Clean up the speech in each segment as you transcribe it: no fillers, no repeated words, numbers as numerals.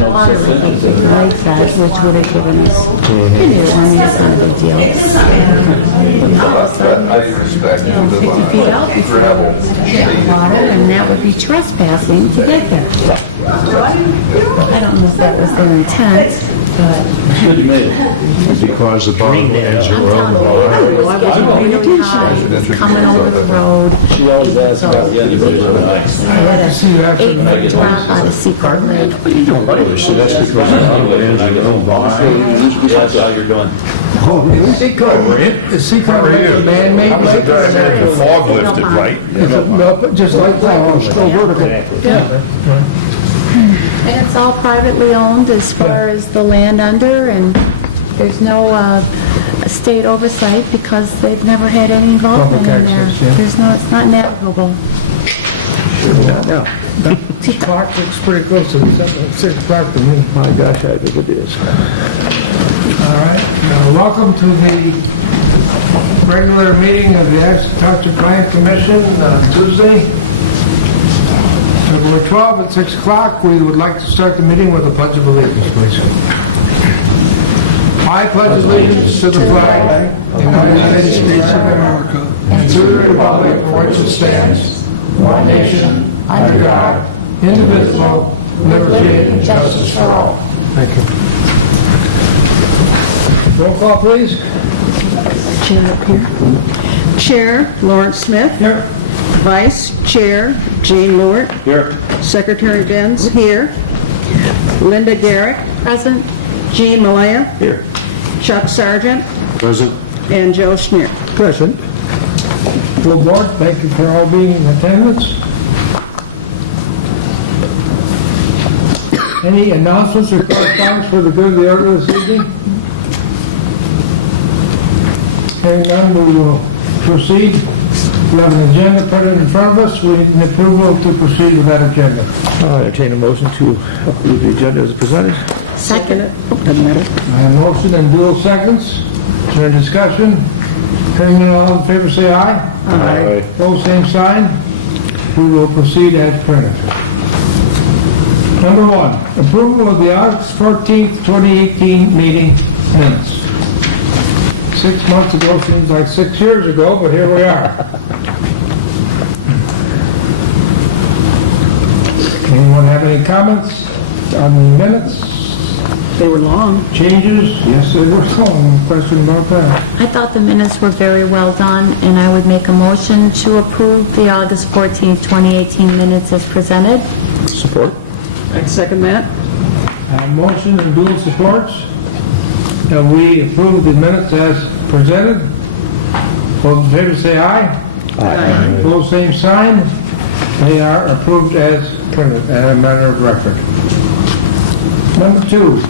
water with the light fed, which would have given us, I mean, it's not a big deal. All of a sudden, it's, 50 feet out before water, and that would be trespassing to get there. I don't know if that was their intent, but... Because the bottomlands are I'm over. telling you, it was getting really high, it was coming over the road. She always asks about the other bridge on the ice. I had an 8-foot drop out of Secret Lake. So that's because the bottomlands are over. That's how you're doing. Is Secret Lake a man-made lake? The fog lifted, right? No, but just like that, it's still vertical. And it's all privately owned as far as the land under, and there's no state oversight because they've never had any involvement in there. Public access, yeah. There's no, it's not navigable. Yeah. Clark looks pretty close to the 6 o'clock to me. My gosh, I think it is. All right, welcome to the regular meeting of the Addison Township Planning Commission on Tuesday, February 12th at 6 o'clock. We would like to start the meeting with a pledge of allegiance, please. I pledge allegiance to the flag of the United States of America and to the republic for which it stands, one nation, under God, indivisible, liberty and justice for all. Thank you. Roll call, please. Chair up here. Chair, Lawrence Smith. Here. Vice Chair, Jean Lewert. Here. Secretary Benz, here. Linda Garrick. Present? Jean Malaya. Here. Chuck Sargent. Present. And Joe Schneer. Present. Full board, thank you for all being in attendance. Any announcements or correspondence for the good of the order this evening? Hearing none, we will proceed. We have an agenda printed in front of us. We need an approval to proceed with that agenda. I'll entertain a motion to approve the agenda as presented. Second it. Doesn't matter. I have a motion and dual seconds. Is there any discussion? Hearing none, all in favor say aye. Aye. Opposed, same sign. We will proceed as printed. Number 1, approval of the August 14th, 2018 meeting minutes. 6 months ago seems like 6 years ago, but here we are. Anyone have any comments on the minutes? They were long. Changes? Yes, they were long. No question about that. I thought the minutes were very well done, and I would make a motion to approve the August 14th, 2018 minutes as presented. Support. I second that. Motion and dual supports. We approve the minutes as presented. All in favor say aye. Aye. Opposed, same sign. They are approved as printed and a matter of record. Number 2,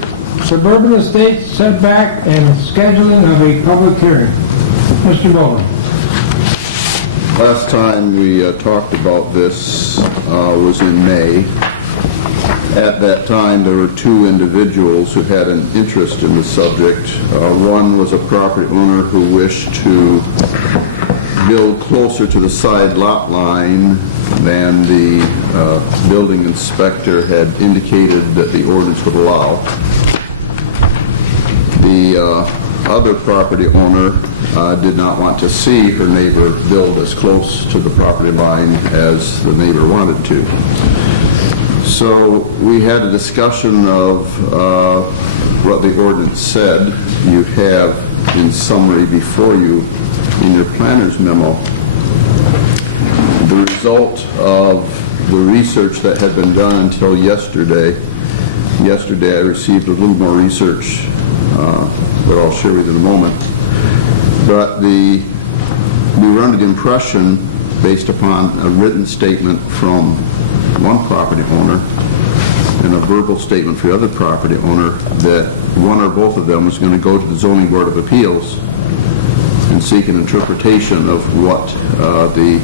suburban estates setback and scheduling of a public hearing. Mr. Bowman. Last time we talked about this was in May. At that time, there were 2 individuals who had an interest in the subject. One was a property owner who wished to build closer to the side lot line than the building inspector had indicated that the ordinance would allow. The other property owner did not want to see her neighbor build as close to the property line as the neighbor wanted to. So we had a discussion of what the ordinance said. You have in summary before you in your planner's memo the result of the research that had been done until yesterday. Yesterday I received a little more research that I'll share with you in a moment. But we were under the impression, based upon a written statement from one property owner and a verbal statement for the other property owner, that one or both of them was going to go to the Zoning Board of Appeals and seek an interpretation of what the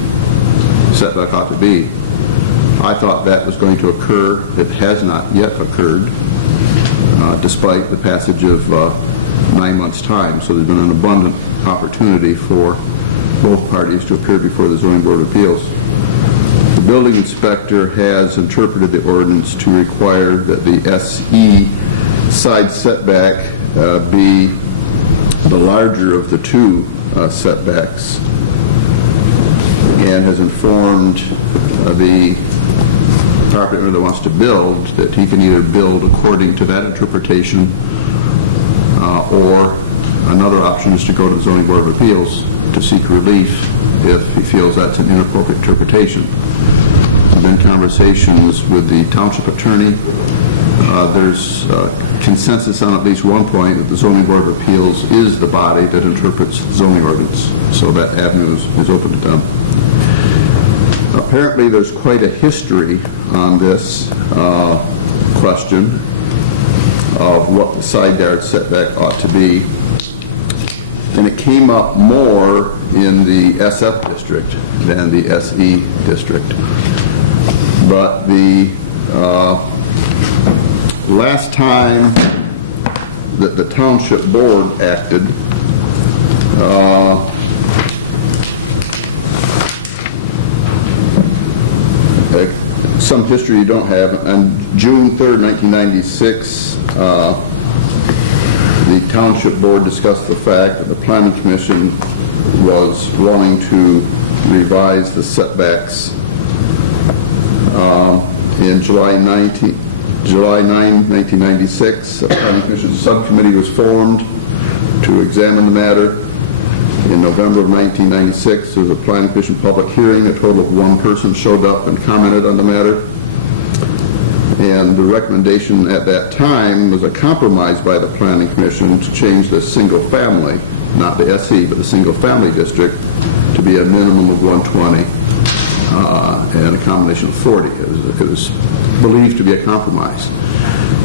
setback ought to be. I thought that was going to occur. It has not yet occurred, despite the passage of 9 months' time. So there's been an abundant opportunity for both parties to appear before the Zoning Board of Appeals. The building inspector has interpreted the ordinance to require that the SE side setback be the larger of the two setbacks, and has informed the property owner that wants to build that he can either build according to that interpretation, or another option is to go to the Zoning Board of Appeals to seek relief if he feels that's an inappropriate interpretation. There have been conversations with the township attorney. There's consensus on at least one point that the Zoning Board of Appeals is the body that interprets zoning ordinance, so that avenue is open to them. Apparently there's quite a history on this question of what the side yard setback ought to be, and it came up more in the SF district than the SE district. But the last time that the township board acted, some history you don't have. On June 3rd, 1996, the township board discussed the fact that the planning commission was wanting to revise the setbacks. In July 9, 1996, a planning commission subcommittee was formed to examine the matter. In November of 1996, there was a planning commission public hearing. A total of one person showed up and commented on the matter. And the recommendation at that time was a compromise by the planning commission to change the single family, not the SE, but the single family district, to be a minimum of 120 and a combination of 40. It was believed to be a compromise.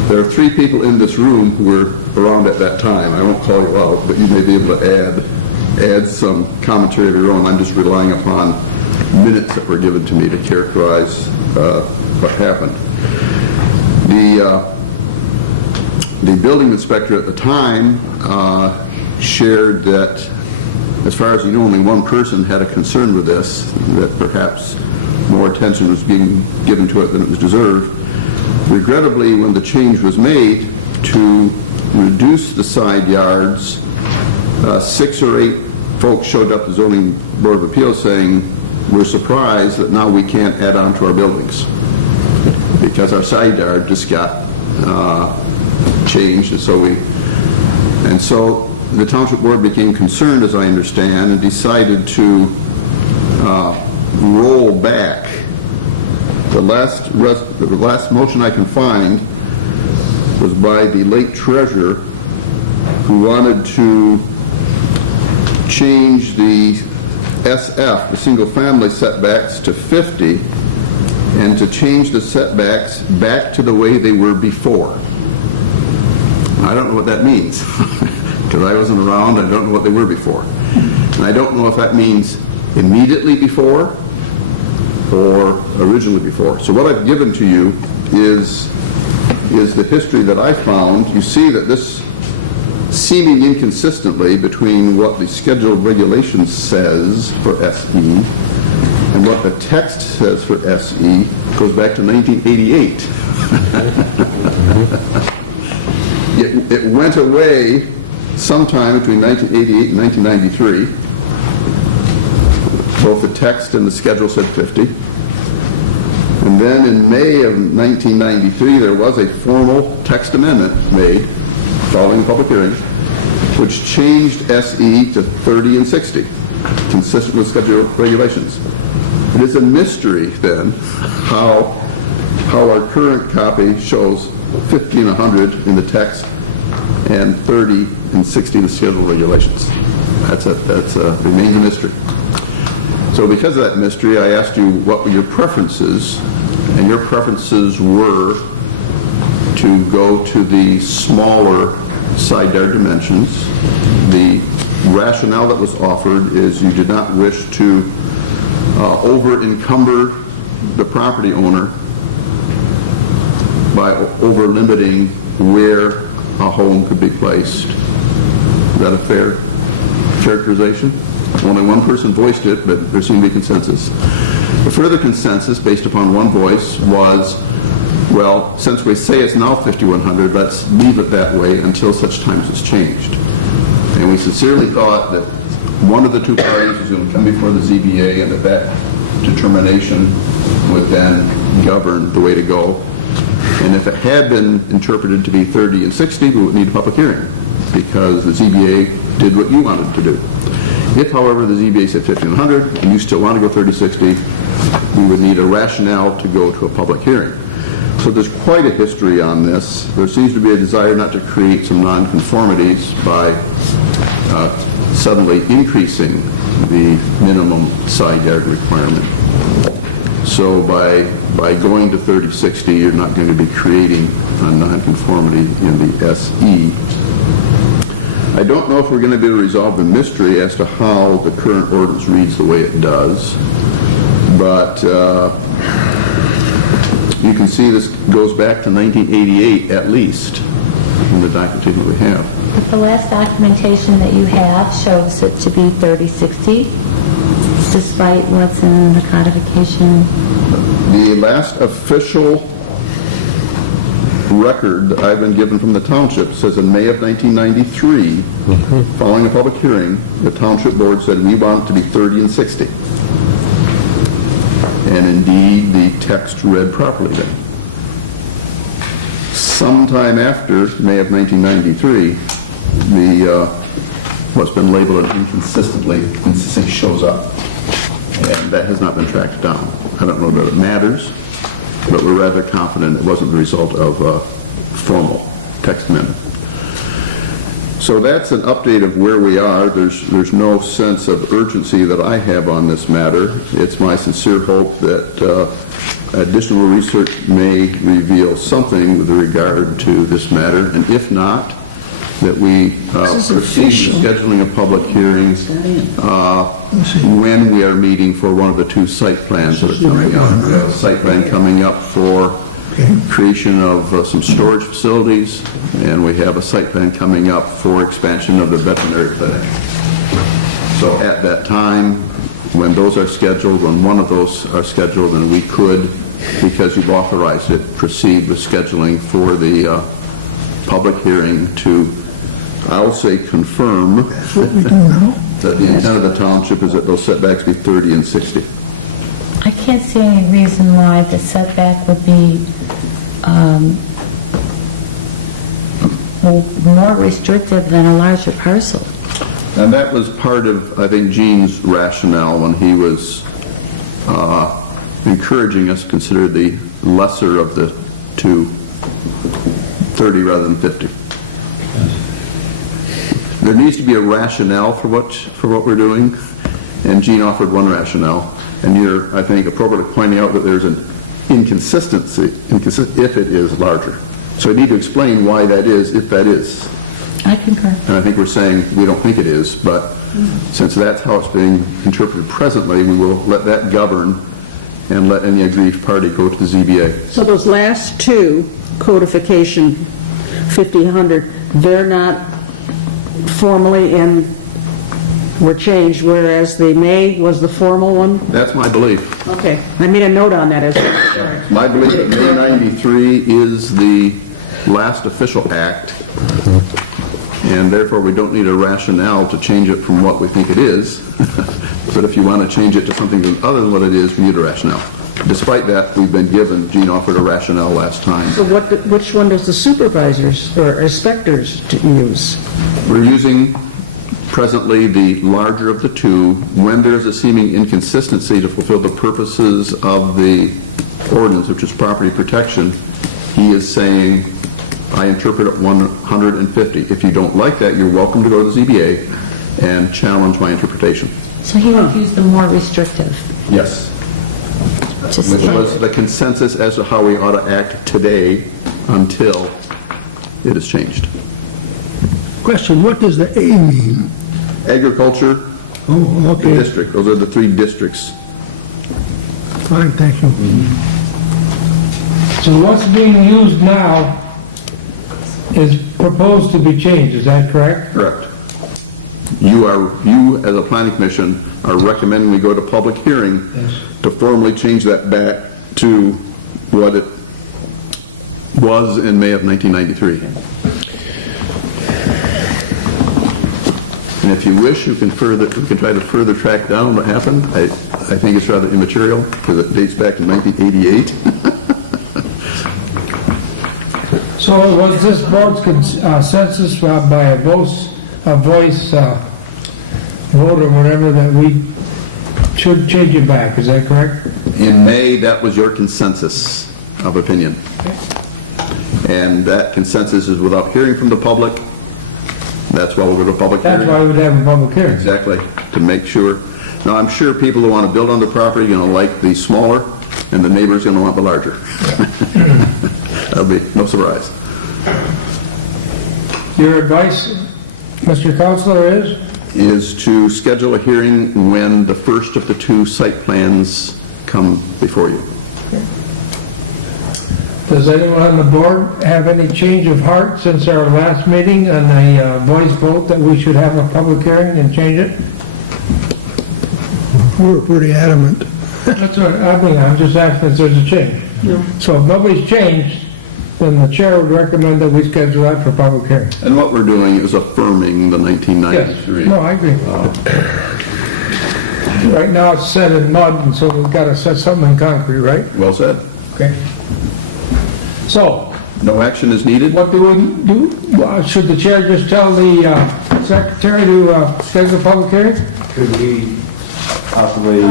There are three people in this room who were around at that time. I won't call you out, but you may be able to add some commentary of your own. I'm just relying upon minutes that were given to me to characterize what happened. The building inspector at the time shared that, as far as you know, only one person had a concern with this, that perhaps more attention was being given to it than it was deserved. Regrettably, when the change was made to reduce the side yards, 6 or 8 folks showed up to the Zoning Board of Appeals saying, we're surprised that now we can't add on to our buildings because our side yard just got changed, and so the township board became concerned, as I understand, and decided to roll back. The last motion I can find was by the late treasurer, who wanted to change the SF, the single family setbacks, to 50, and to change the setbacks back to the way they were before. I don't know what that means, because I wasn't around. I don't know what they were before. And I don't know if that means immediately before or originally before. So what I've given to you is the history that I found. You see that this, seeming inconsistently between what the scheduled regulation says for SE and what the text says for SE, goes back to 1988. It went away sometime between 1988 and 1993. Both the text and the schedule said 50. And then in May of 1993, there was a formal text amendment made following a public hearing, which changed SE to 30 and 60, consistent with schedule regulations. It is a mystery, then, how our current copy shows 50 and 100 in the text and 30 and 60 in the schedule regulations. That's remains a mystery. So because of that mystery, I asked you what were your preferences, and your preferences were to go to the smaller side yard dimensions. The rationale that was offered is you did not wish to over-encumber the property owner by over-limiting where a home could be placed. Is that a fair characterization? Only one person voiced it, but there seemed to be consensus. The further consensus, based upon one voice, was, well, since we say it's now 5,100, let's leave it that way until such times it's changed. And we sincerely thought that one of the two parties was going to come before the ZBA and that determination would then govern the way to go. And if it had been interpreted to be 30 and 60, we would need a public hearing because the ZBA did what you wanted to do. If, however, the ZBA said 1,500 and you still want to go 30-60, we would need a rationale to go to a public hearing. So there's quite a history on this. There seems to be a desire not to create some nonconformities by suddenly increasing the minimum side yard requirement. So by going to 30-60, you're not going to be creating a nonconformity in the SE. I don't know if we're going to be able to resolve the mystery as to how the current ordinance reads the way it does, but you can see this goes back to 1988 at least in the documentation we have. But the last documentation that you have shows it to be 30-60, despite what's in the codification. The last official record that I've been given from the Township says in May of 1993, following a public hearing, the Township Board said we want it to be 30 and 60. And indeed, the text read properly then. Sometime after May of 1993, what's been labeled an inconsistency shows up. And that has not been tracked down. I don't know that it matters, but we're rather confident it wasn't the result of a formal text amendment. So that's an update of where we are. There's no sense of urgency that I have on this matter. It's my sincere hope that additional research may reveal something with regard to this matter, and if not, that we proceed with scheduling a public hearing when we are meeting for one of the two site plans that are coming up. We have a site plan coming up for creation of some storage facilities, and we have a site plan coming up for expansion of the veterinary clinic. So at that time, when those are scheduled, when one of those are scheduled, then we could, because you've authorized it, proceed with scheduling for the public hearing to, I'll say, confirm that the intent of the township is that those setbacks be 30 and 60. I can't see any reason why the setback would be more restrictive than a larger parcel. And that was part of, I think, Gene's rationale when he was encouraging us to consider the lesser of the two, 30 rather than 50. There needs to be a rationale for what we're doing, and Gene offered one rationale, and you're, I think, appropriately pointing out that there's an inconsistency if it is larger. So I need to explain why that is, if that is. I concur. And I think we're saying we don't think it is, but since that's how it's being interpreted presently, we will let that govern and let any aggrieved party go to the ZBA. So those last two, codification 50-100, they're not formally and were changed, whereas the May was the formal one? That's my belief. Okay, I made a note on that as well. Sorry. My belief that May 93 is the last official act, and therefore we don't need a rationale to change it from what we think it is. But if you want to change it to something other than what it is, we need a rationale. Despite that, we've been given, Gene offered a rationale last time. So which one does the supervisors or inspectors use? We're using presently the larger of the two. When there's a seeming inconsistency to fulfill the purposes of the ordinance, which is property protection, he is saying, I interpret it 150. If you don't like that, you're welcome to go to the ZBA and challenge my interpretation. So he would use the more restrictive. Yes. Which was the consensus as to how we ought to act today until it is changed. Question, what does the A mean? Agriculture, Oh, okay, district, those are the three districts. fine, thank you. So what's being used now is proposed to be changed, is that correct? Correct. You as a planning commission are recommending we go to public hearing to formally change that back to what it was in May of 1993. And if you wish, we can try to further track down what happened. I think it's rather immaterial because it dates back to 1988. So was this board's consensus by a voice vote or whatever that we should change it back, is that correct? In May, that was your consensus of opinion. And that consensus is without hearing from the public. That's why we'll go to public hearing. That's why we'd have a public hearing. Exactly, to make sure. Now, I'm sure people who want to build on the property are going to like the smaller, and the neighbor's going to want the larger. That'll be no surprise. Your advice, Mr. Counselor, Is to schedule a hearing when the first of the two site plans come before you. Does anyone on the board have any change of heart since our last meeting on a voice vote that we should have a public hearing and change it? We're pretty adamant. That's what, I mean, I'm just asking if there's a change. So if nobody's changed, then the chair would recommend that we schedule that for public hearing. And what we're doing is affirming the 1993. Yes, no, I agree. Right now it's set in mud, and so we've got to set something in concrete, right? Well said. Okay. So, No action is needed? what do we do? Should the chair just tell the secretary to schedule a public hearing? Could we possibly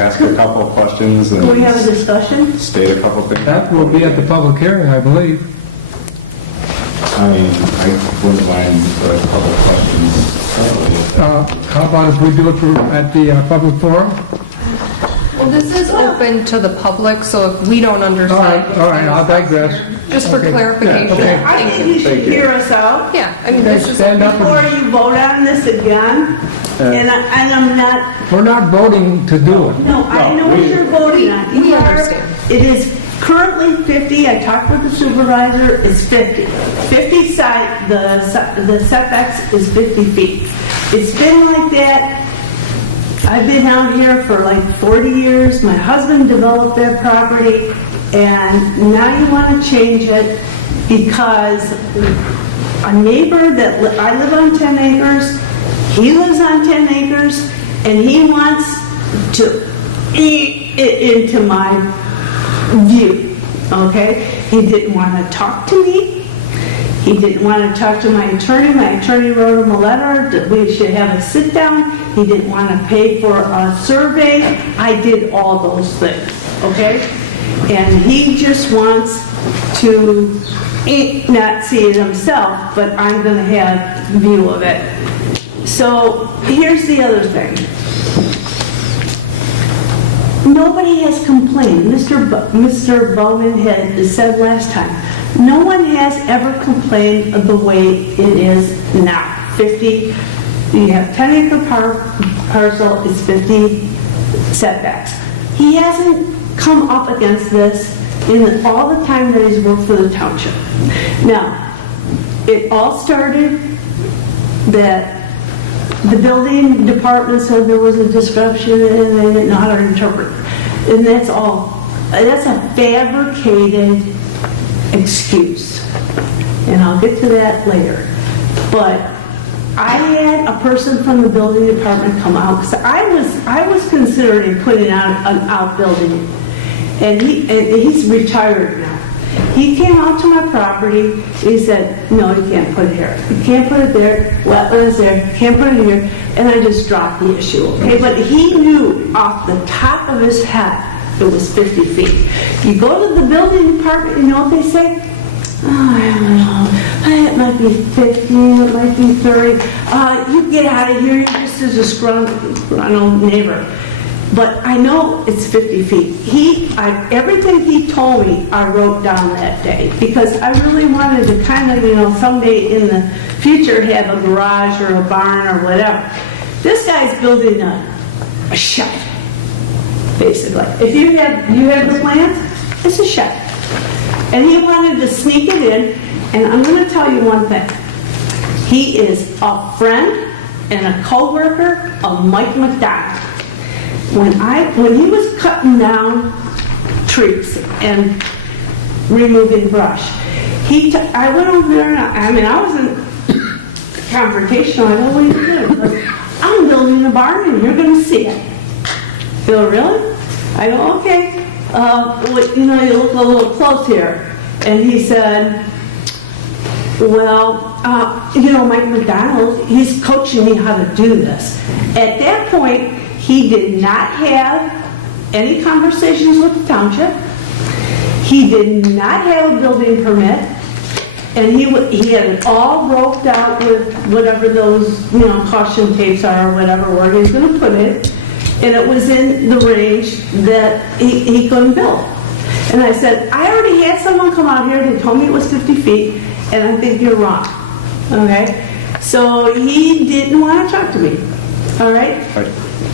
ask a couple of questions and Can we have a discussion? state a couple things? That will be at the public hearing, I believe. I mean, I wouldn't mind a couple of questions. How about if we do it at the public forum? Well, this is open to the public, so if we don't understand. All right, I'll digress. Just for Okay. clarification. Okay. I Thank think you. you should hear us out Yeah, I mean, Okay, this is, stand up. before you vote on this again. And I'm not, We're not voting to do it. no, I know what you're voting on. we You are- understand. It is currently 50, I talked with the supervisor, it's 50. 50 side, the setbacks is 50 feet. It's been like that. I've been out here for like 40 years. My husband developed that property, and now you want to change it because a neighbor I live on 10 acres, he lives on 10 acres, and he wants to eat it into my view, okay? He didn't want to talk to me. He didn't want to talk to my attorney. My attorney wrote him a letter that we should have a sit down. He didn't want to pay for a survey. I did all those things, okay? And he just wants to not see it himself, but I'm going to have view of it. So here's the other thing. Nobody has complained. Mr. Bowman had said last time, no one has ever complained of the way it is now. 50, you have 10 acre parcel, it's 50 setbacks. He hasn't come up against this in all the time that he's worked for the township. Now, it all started that the building department said there was a disruption and they didn't know how to interpret. And that's all. That's a fabricated excuse. And I'll get to that later. But I had a person from the building department come out because I was considering putting out an outbuilding. And he's retired now. He came out to my property, he said, no, you can't put it here. You can't put it there, wetlands there, can't put it here, and I just dropped the issue, okay? But he knew off the top of his head it was 50 feet. You go to the building department, you know what they say? Oh, I don't know, it might be 15, it might be 30. You get out of here, you're just as a scrunchie neighbor. But I know it's 50 feet. Everything he told me, I wrote down that day because I really wanted to kind of, someday in the future have a garage or a barn or whatever. This guy's building a shed, basically. If you have the plans, it's a shed. And he wanted to sneak it in, and I'm going to tell you one thing. He is a friend and a co-worker of Mike McDonald. When he was cutting down trees and removing brush, I went over there, and I wasn't confrontational. I go, what are you doing? He goes, I'm building a barn and you're going to see it. I go, really? I go, okay. You look a little close here. And he said, well, Mike McDonald, he's coaching me how to do this. At that point, he did not have any conversations with the township. He did not have a building permit, and he had it all roped out with whatever those, caution tapes are or whatever word he's going to put it, and it was in the range that he couldn't build. And I said, I already had someone come out here, they told me it was 50 feet, and I think you're wrong, okay? So he didn't want to talk to me, all right?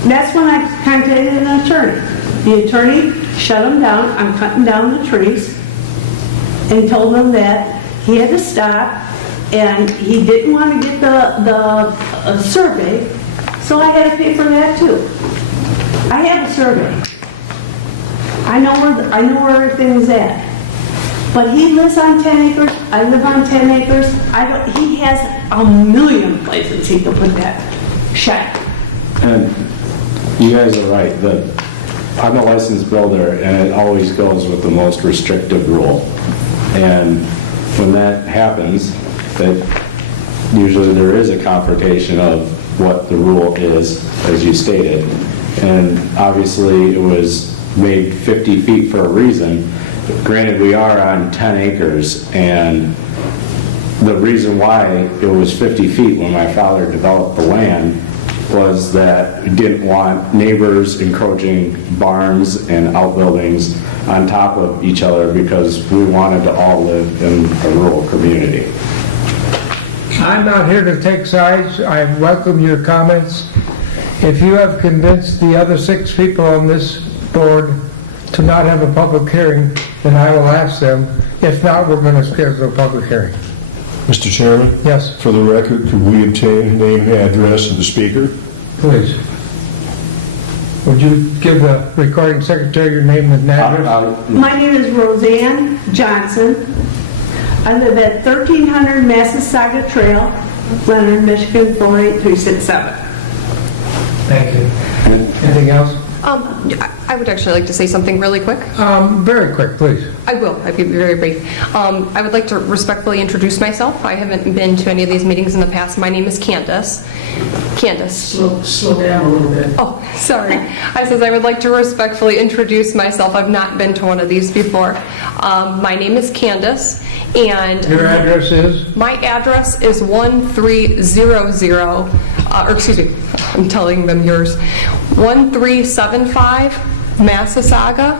That's when I contacted an attorney. The attorney shut him down on cutting down the trees and told him that he had to stop, and he didn't want to get the survey, so I had to pay for that too. I have a survey. I know where everything's at. But he lives on 10 acres, I live on 10 acres. He has a million places he could put that shed. And you guys are right, I'm a licensed builder, and it always goes with the most restrictive rule. And when that happens, that usually there is a confrontation of what the rule is, as you stated. And obviously it was made 50 feet for a reason. Granted, we are on 10 acres, and the reason why it was 50 feet when my father developed the land was that we didn't want neighbors encroaching barns and outbuildings on top of each other, because we wanted to all live in a rural community. I'm not here to take sides. I welcome your comments. If you have convinced the other 6 people on this board to not have a public hearing, then I will ask them. If not, we're going to schedule a public hearing. Mr. Chairman? Yes. For the record, could we obtain name and address of the speaker? Please. Would you give the recording secretary your name and address? My name is Roseanne Johnson. I live at 1300 Massasauga Trail, Leonard, Michigan 48367. Thank you. Anything else? I would actually like to say something really quick. Very quick, please. I will. I'll be very brief. I would like to respectfully introduce myself. I haven't been to any of these meetings in the past. My name is Candace. Slow down a little bit. Oh, sorry. I would like to respectfully introduce myself. I've not been to one of these before. My name is Candace, and Your address is? my address is 1300, I'm telling them yours, 1375 Massasauga,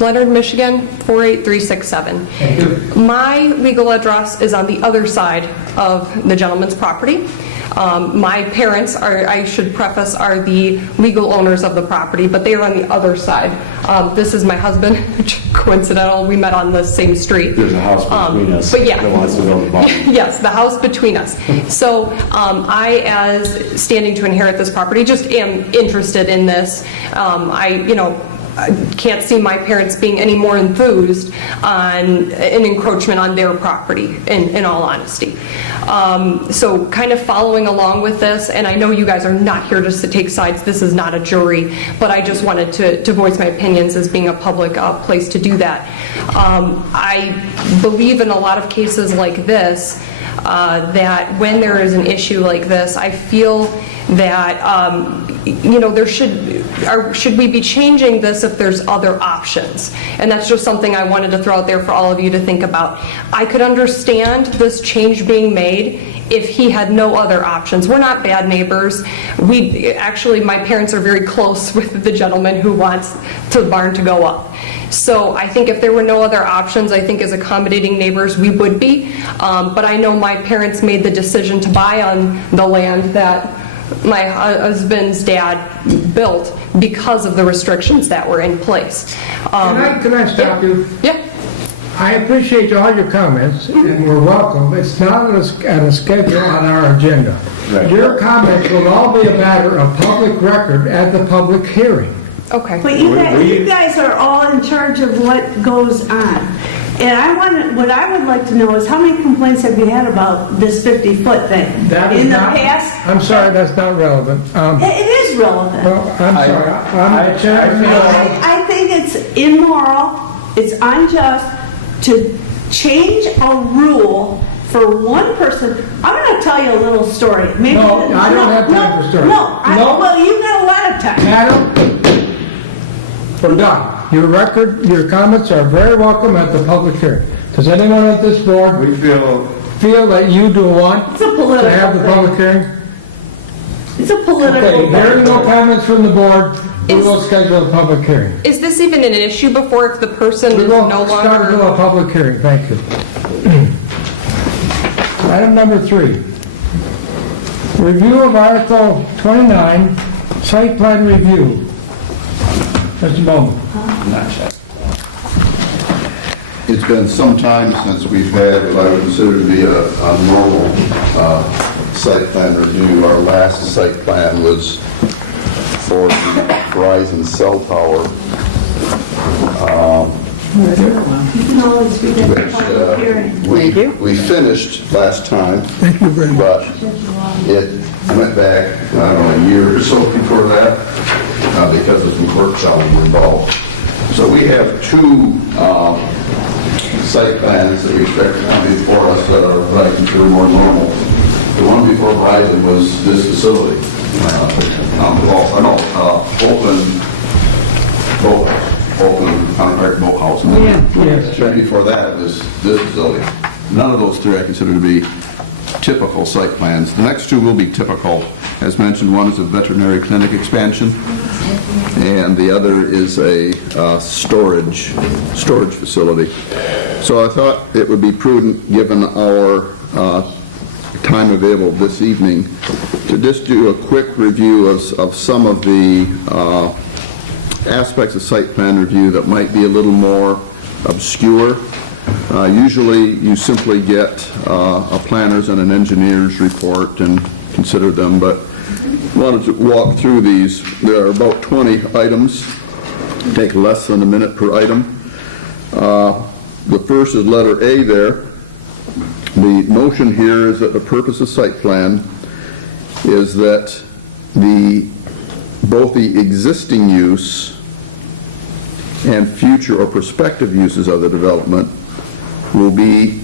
Leonard, Michigan 48367. Thank you. My legal address is on the other side of the gentleman's property. My parents I should preface, are the legal owners of the property, but they are on the other side. This is my husband, which coincidental, we met on the same street. There's a house between us but yeah. that wants to build a barn. Yes, the house between us. So I, as standing to inherit this property, just am interested in this. I can't see my parents being any more enthused on an encroachment on their property, in all honesty. So kind of following along with this, and I know you guys are not here just to take sides, this is not a jury, but I just wanted to voice my opinions as being a public place to do that. I believe in a lot of cases like this, that when there is an issue like this, I feel that should we be changing this if there's other options? And that's just something I wanted to throw out there for all of you to think about. I could understand this change being made if he had no other options. We're not bad neighbors. My parents are very close with the gentleman who wants the barn to go up. So I think if there were no other options, I think as accommodating neighbors we would be. But I know my parents made the decision to buy on the land that my husband's dad built because of the restrictions that were in place. Can I stop you? Yeah. I appreciate all your comments, and we're welcome. It's not on a schedule on our agenda. Right. Your comments will all be a matter of public record at the public hearing. Okay. But you guys are all in charge of what goes on. And what I would like to know is how many complaints have you had about this 50-foot thing? That is In the not- past? I'm sorry, that's not relevant. It is relevant. Well, I'm sorry. I'm the chairman. I think it's immoral, it's unjust to change a rule for one person. I'm going to tell you a little story. Maybe No, I don't have time for stories. No, well, you've got a lot of time. Madam, we're done. Your comments are very welcome at the public hearing. Does anyone at this board feel that you do want It's a political to have the thing. public hearing? It's a political Okay, thing. hearing no comments from the board, we will schedule a public hearing. Is this even an issue before if the person We is will no schedule longer? a public hearing, thank you. Item number 3. Review of Article 29, site plan review. Mr. Bowman. It's been some time since we've had what I would consider to be a normal site plan review. Our last site plan was for the Verizon cell tower, You can always be at the public hearing. we finished last time. Thank you very much. But it went back, I don't know, a year or so before that, because of some court challenges involved. So we have 2 site plans that we expect to come before us that are what I consider more normal. The one before Verizon was this facility, open contract boathouse. Yes. Right before that was this facility. None of those 3 I consider to be typical site plans. The next 2 will be typical. As mentioned, one is a veterinary clinic expansion, and the other is a storage facility. So I thought it would be prudent, given our time available this evening, to just do a quick review of some of the aspects of site plan review that might be a little more obscure. Usually you simply get a planner's and an engineer's report and consider them, but wanted to walk through these. There are about 20 items. Take less than a minute per item. The first is letter A there. The motion here is that the purpose of site plan is that both the existing use and future or prospective uses of the development will be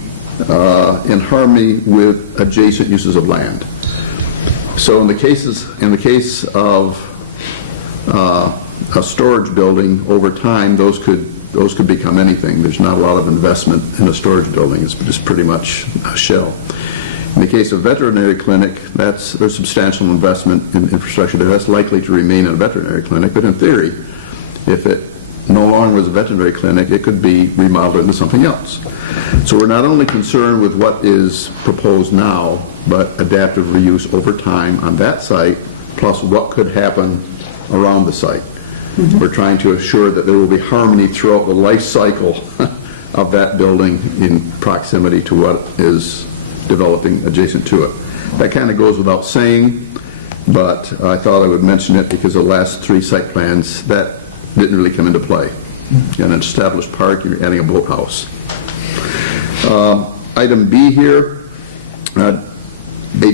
in harmony with adjacent uses of land. So in the case of a storage building, over time, those could become anything. There's not a lot of investment in a storage building. It's just pretty much a shell. In the case of veterinary clinic, there's substantial investment in infrastructure there. That's likely to remain a veterinary clinic, but in theory, if it no longer was a veterinary clinic, it could be remodeled into something else. So we're not only concerned with what is proposed now, but adaptive reuse over time on that site, plus what could happen around the site. We're trying to assure that there will be harmony throughout the life cycle of that building in proximity to what is developing adjacent to it. That kind of goes without saying, but I thought I would mention it because the last 3 site plans, that didn't really come into play. In an established park, you're adding a boathouse. Item B here, a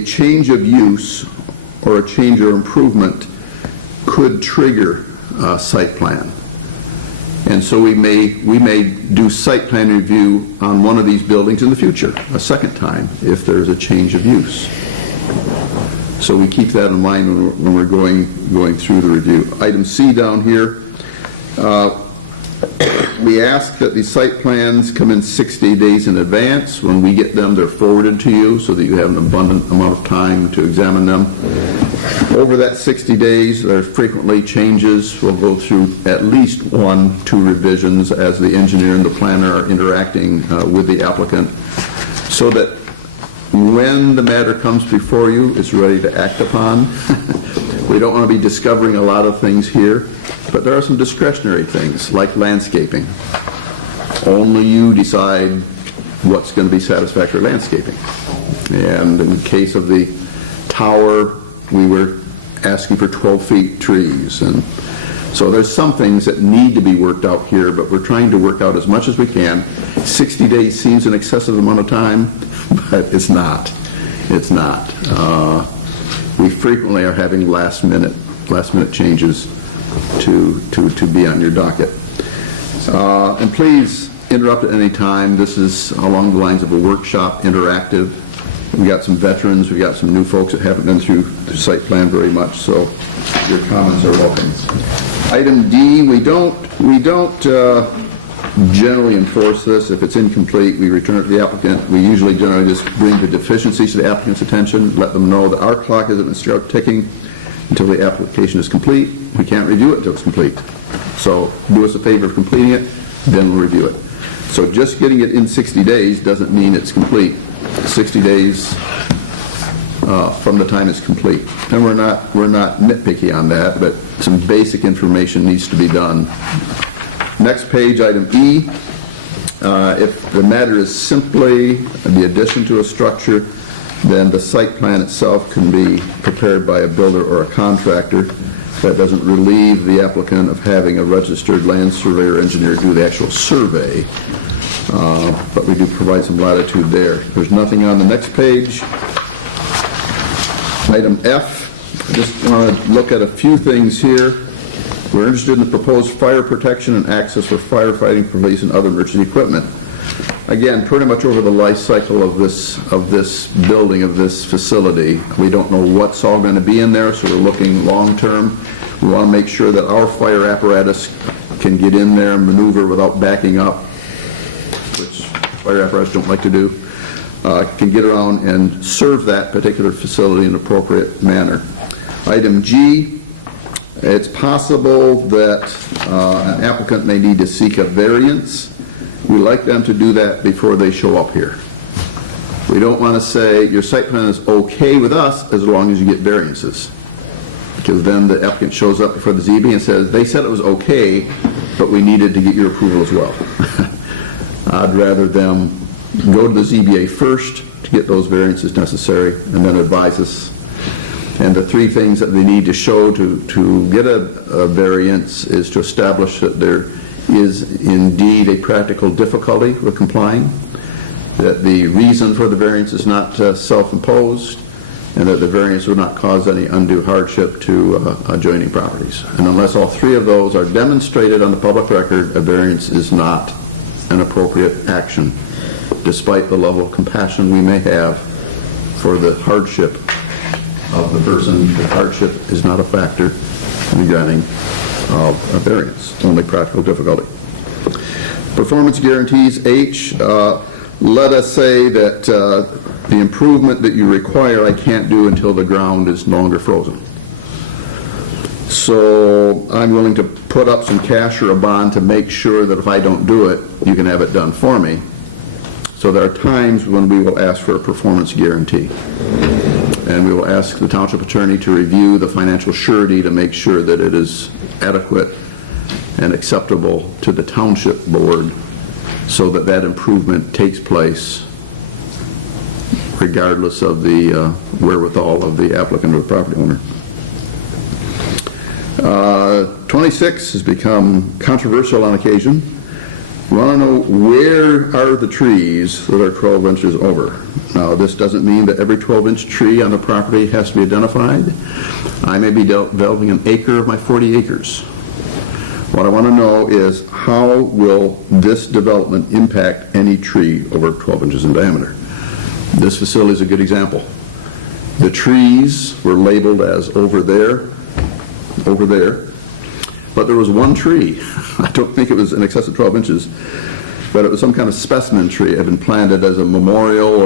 change of use or a change or improvement could trigger site plan. And so we may do site plan review on one of these buildings in the future, a second time, if there's a change of use. So we keep that in mind when we're going through the review. Item C down here, we ask that the site plans come in 60 days in advance. When we get them, they're forwarded to you so that you have an abundant amount of time to examine them. Over that 60 days, there are frequently changes. We'll go through at least 1-2 revisions as the engineer and the planner are interacting with the applicant, so that when the matter comes before you, it's ready to act upon. We don't want to be discovering a lot of things here, but there are some discretionary things like landscaping. Only you decide what's going to be satisfactory landscaping. And in the case of the tower, we were asking for 12 feet trees. And so there's some things that need to be worked out here, but we're trying to work out as much as we can. 60 days seems an excessive amount of time, but it's not. It's not. We frequently are having last minute changes to be on your docket. And please interrupt at any time. This is along the lines of a workshop, interactive. We got some veterans, we got some new folks that haven't been through the site plan very much, so your comments are welcome. Item D, we don't generally enforce this. If it's incomplete, we return it to the applicant. We usually generally just bring the deficiencies to the applicant's attention, let them know that our clock isn't going to start ticking until the application is complete. We can't review it until it's complete. So do us a favor of completing it, then we'll review it. So just getting it in 60 days doesn't mean it's complete. 60 days from the time it's complete. And we're not nitpicky on that, but some basic information needs to be done. Next page, item E. If the matter is simply the addition to a structure, then the site plan itself can be prepared by a builder or a contractor. That doesn't relieve the applicant of having a registered land surveyor engineer do the actual survey. But we do provide some latitude there. There's nothing on the next page. Item F, I just want to look at a few things here. We're interested in the proposed fire protection and access for firefighting, police, and other emergency equipment. Again, pretty much over the life cycle of this building, of this facility, we don't know what's all going to be in there, so we're looking long-term. We want to make sure that our fire apparatus can get in there and maneuver without backing up, which fire apparatus don't like to do, can get around and serve that particular facility in an appropriate manner. Item G, it's possible that an applicant may need to seek a variance. We like them to do that before they show up here. We don't want to say your site plan is okay with us as long as you get variances, because then the applicant shows up before the ZB and says they said it was okay, but we needed to get your approval as well. I'd rather them go to the ZBA first to get those variances necessary and then advise us. And the three things that they need to show to get a variance is to establish that there is indeed a practical difficulty with complying, that the reason for the variance is not self-imposed, and that the variance would not cause any undue hardship to adjoining properties. And unless all three of those are demonstrated on the public record, a variance is not an appropriate action, despite the level of compassion we may have for the hardship of the person. The hardship is not a factor in granting of a variance, only practical difficulty. Performance guarantees, H, let us say that the improvement that you require I can't do until the ground is no longer frozen. So I'm willing to put up some cash or a bond to make sure that if I don't do it, you can have it done for me. So there are times when we will ask for a performance guarantee. And we will ask the township attorney to review the financial surety to make sure that it is adequate and acceptable to the township board so that that improvement takes place regardless of the wherewithal of the applicant or the property owner. 26 has become controversial on occasion. We want to know where are the trees that are 12 inches over. Now, this doesn't mean that every 12-inch tree on the property has to be identified. I may be developing an acre of my 40 acres. What I want to know is how will this development impact any tree over 12 inches in diameter? This facility is a good example. The trees were labeled as over there, but there was one tree. I don't think it was in excess of 12 inches, but it was some kind of specimen tree. It had been planted as a memorial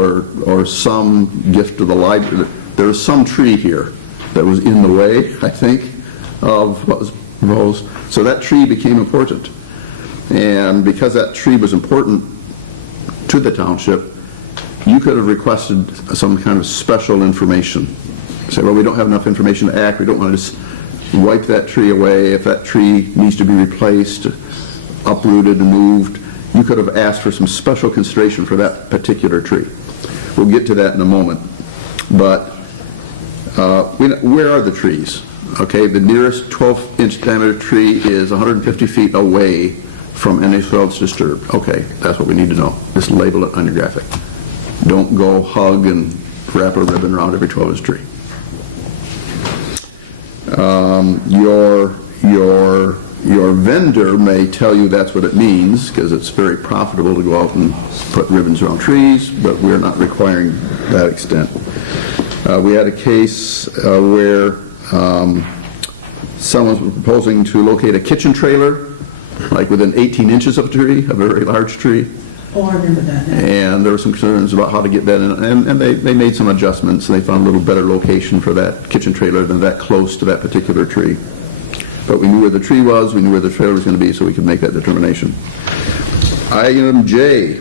or some gift to the library. There was some tree here that was in the way, I think, of what was proposed. So that tree became important. And because that tree was important to the township, you could have requested some kind of special information. Say, well, we don't have enough information to act. We don't want to just wipe that tree away. If that tree needs to be replaced, uprooted and moved, you could have asked for some special consideration for that particular tree. We'll get to that in a moment. But where are the trees? Okay, the nearest 12-inch diameter tree is 150 feet away from anything else disturbed. Okay, that's what we need to know. Just label it on your graphic. Don't go hug and wrap a ribbon around every 12-inch tree. Your vendor may tell you that's what it means, because it's very profitable to go out and put ribbons around trees, but we're not requiring that extent. We had a case where someone was proposing to locate a kitchen trailer, like within 18 inches of a tree, a very large tree. Oh, I remember that. And there were some concerns about how to get that in, and they made some adjustments, and they found a little better location for that kitchen trailer than that close to that particular tree. But we knew where the tree was, we knew where the trailer was going to be, so we could make that determination. Item J,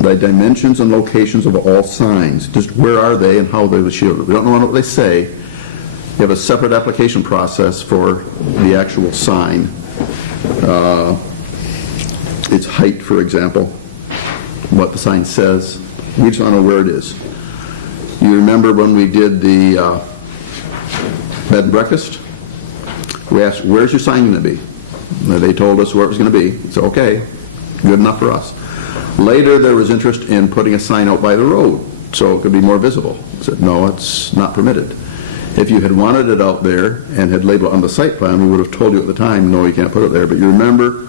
the dimensions and locations of all signs. Just where are they and how they were shielded. We don't know what they say. You have a separate application process for the actual sign. Its height, for example, what the sign says. We just want to know where it is. You remember when we did the bed and breakfast? We asked, where's your sign going to be? And they told us where it was going to be. It's okay, good enough for us. Later, there was interest in putting a sign out by the road so it could be more visible. I said, no, it's not permitted. If you had wanted it out there and had labeled it on the site plan, we would have told you at the time, no, you can't put it there. But you remember,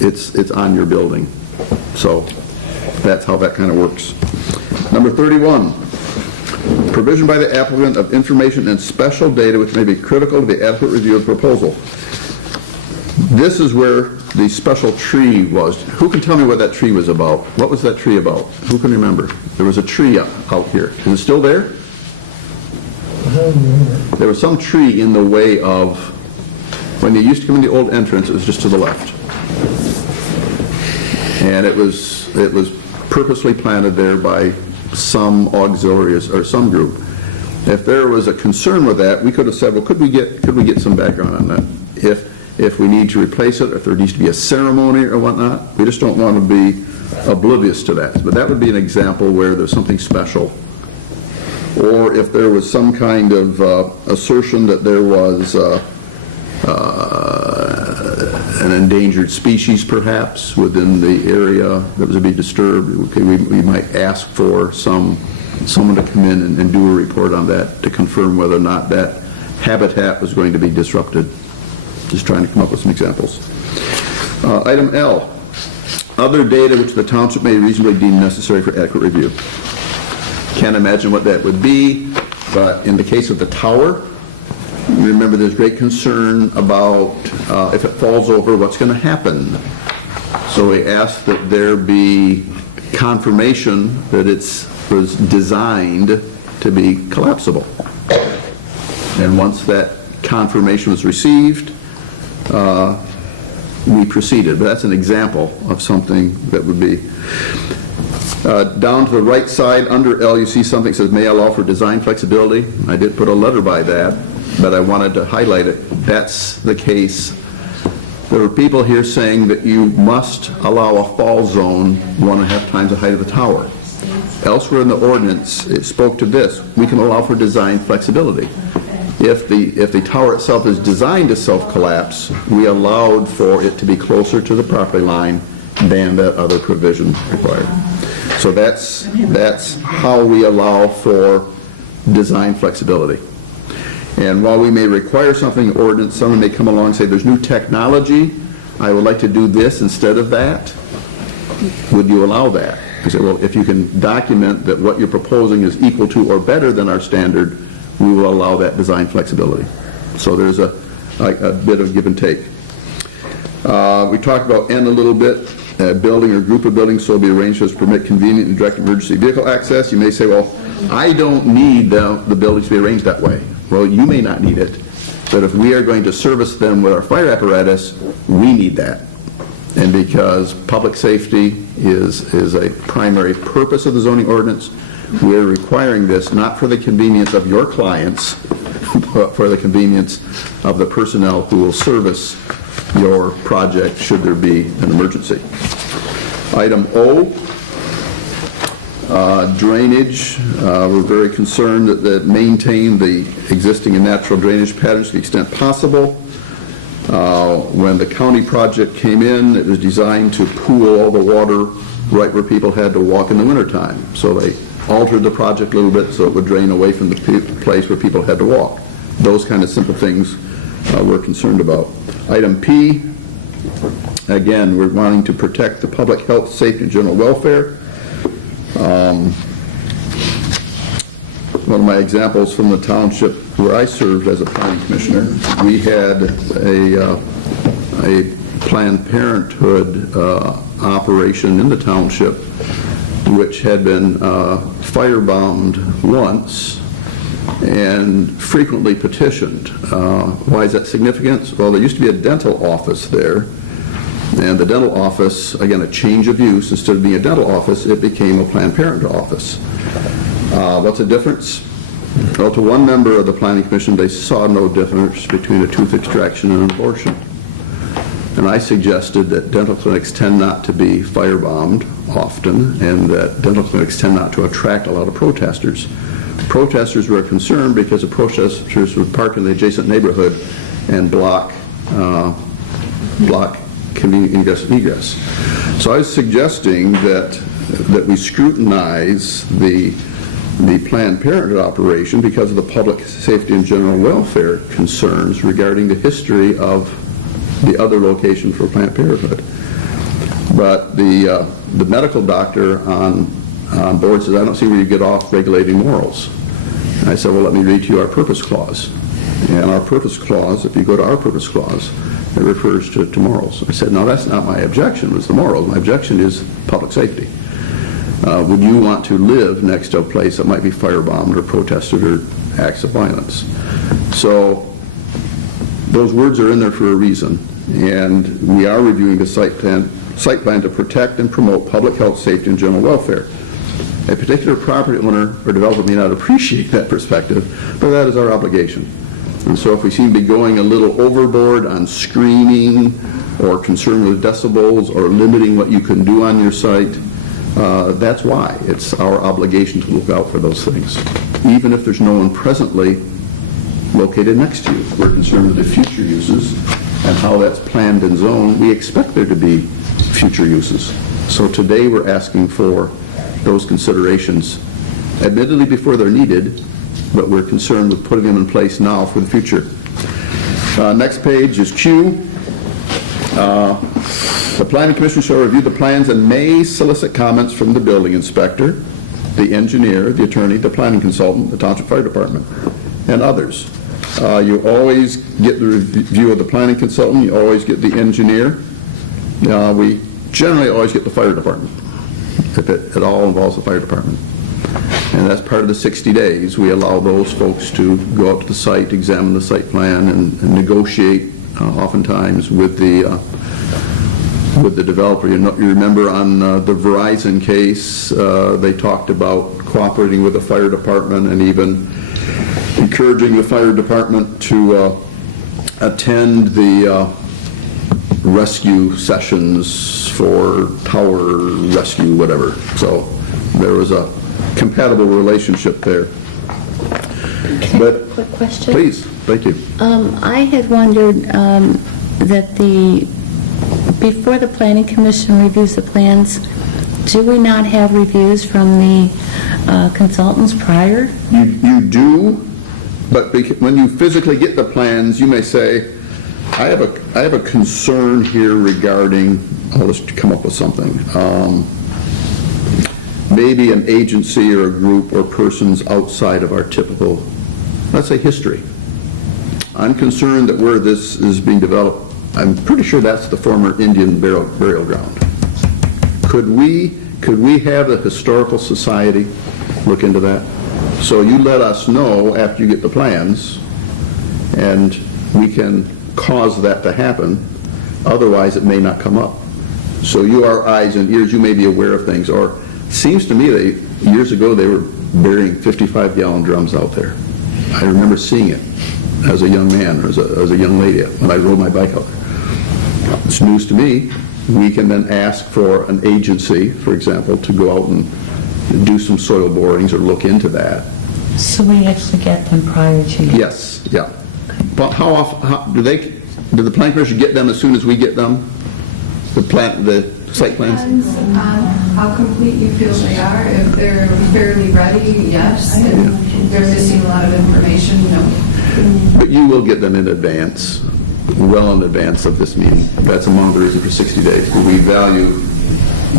it's on your building. So that's how that kind of works. Number 31, provision by the applicant of information and special data which may be critical to the adequate review of the proposal. This is where the special tree was. Who can tell me what that tree was about? What was that tree about? Who can remember? There was a tree out here. Is it still there? There was some tree in the way of, when you used to come in the old entrance, it was just to the left. And it was purposely planted there by some auxiliaries or some group. If there was a concern with that, we could have said, well, could we get some background on that? If we need to replace it, if there needs to be a ceremony or whatnot, we just don't want to be oblivious to that. But that would be an example where there's something special. Or if there was some kind of assertion that there was an endangered species, perhaps, within the area that was to be disturbed, okay, we might ask for someone to come in and do a report on that to confirm whether or not that habitat was going to be disrupted. Just trying to come up with some examples. Item L, other data which the township may reasonably deem necessary for adequate review. Can't imagine what that would be, but in the case of the tower, remember there's great concern about if it falls over, what's going to happen. So we asked that there be confirmation that it was designed to be collapsible. And once that confirmation was received, we proceeded. But that's an example of something that would be. Down to the right side, under L, you see something that says, may allow for design flexibility. I did put a letter by that, but I wanted to highlight it. That's the case. There are people here saying that you must allow a fall zone 1.5 times the height of the tower. Elsewhere in the ordinance, it spoke to this. We can allow for design flexibility. If the tower itself is designed to self-collapse, we allowed for it to be closer to the property line than that other provision required. So that's how we allow for design flexibility. And while we may require something in ordinance, someone may come along and say, there's new technology, I would like to do this instead of that. Would you allow that? I say, well, if you can document that what you're proposing is equal to or better than our standard, we will allow that design flexibility. So there's a bit of give and take. We talked about N a little bit. A building or group of buildings so be arranged as to permit convenient and direct emergency vehicle access. You may say, well, I don't need the buildings to be arranged that way. Well, you may not need it, but if we are going to service them with our fire apparatus, we need that. And because public safety is a primary purpose of the zoning ordinance, we are requiring this not for the convenience of your clients, but for the convenience of the personnel who will service your project should there be an emergency. Item O, drainage. We're very concerned that maintain the existing and natural drainage patterns to the extent possible. When the county project came in, it was designed to pool all the water right where people had to walk in the wintertime. So they altered the project a little bit so it would drain away from the place where people had to walk. Those kind of simple things we're concerned about. Item P, again, we're wanting to protect the public health, safety, and general welfare. One of my examples from the township where I served as a planning commissioner, we had a Planned Parenthood operation in the township which had been firebombed once and frequently petitioned. Why is that significant? Well, there used to be a dental office there, and the dental office, again, a change of use. Instead of being a dental office, it became a Planned Parenthood office. What's the difference? Well, to one member of the Planning Commission, they saw no difference between a tooth extraction and an abortion. And I suggested that dental clinics tend not to be firebombed often, and that dental clinics tend not to attract a lot of protesters. Protesters were concerned because the protesters would park in the adjacent neighborhood and block convenient ingress and egress. So I was suggesting that we scrutinize the Planned Parenthood operation because of the public safety and general welfare concerns regarding the history of the other location for Planned Parenthood. But the medical doctor on board says, I don't see where you get off regulating morals. And I said, well, let me read to you our purpose clause. And our purpose clause, if you go to our purpose clause, it refers to morals. I said, no, that's not my objection, it's the morals. My objection is public safety. Would you want to live next to a place that might be firebombed or protested or acts of violence? So those words are in there for a reason, and we are reviewing the site plan to protect and promote public health, safety, and general welfare. A particular property owner or developer may not appreciate that perspective, but that is our obligation. And so if we seem to be going a little overboard on screening or concerned with decibels or limiting what you can do on your site, that's why. It's our obligation to look out for those things. Even if there's no one presently located next to you. We're concerned with the future uses and how that's planned and zoned. We expect there to be future uses. So today we're asking for those considerations, admittedly before they're needed, but we're concerned with putting them in place now for the future. Next page is Q. The Planning Commission shall review the plans and may solicit comments from the building inspector, the engineer, the attorney, the planning consultant, the Township Fire Department, and others. You always get the review of the planning consultant, you always get the engineer. We generally always get the fire department, if it all involves the fire department. And that's part of the 60 days. We allow those folks to go out to the site, examine the site plan, and negotiate oftentimes with the developer. You remember on the Verizon case, they talked about cooperating with the fire department and even encouraging the fire department to attend the rescue sessions for tower rescue, whatever. So there was a compatible relationship there. But quick question. Please, thank you. I had wondered that before the Planning Commission reviews the plans, do we not have reviews from the consultants prior? You do, but when you physically get the plans, you may say, I have a concern here regarding, I'll just come up with something. Maybe an agency or a group or persons outside of our typical, let's say, history. I'm concerned that where this is being developed, I'm pretty sure that's the former Indian burial ground. Could we have the Historical Society look into that? So you let us know after you get the plans, and we can cause that to happen. Otherwise, it may not come up. So you are eyes and ears. You may be aware of things. Or it seems to me years ago they were burying 55-gallon drums out there. I remember seeing it as a young man or as a young lady when I rode my bike out there. It's news to me, we can then ask for an agency, for example, to go out and do some soil borings or look into that. So we actually get them prior to you? Yes, yeah. But how often, do the plan commission get them as soon as we get them? The site plans? Depends on how complete you feel they are. If they're fairly ready, yes. If they're missing a lot of information, no. But you will get them in advance, well in advance of this meeting. That's among the reasons for 60 days. We value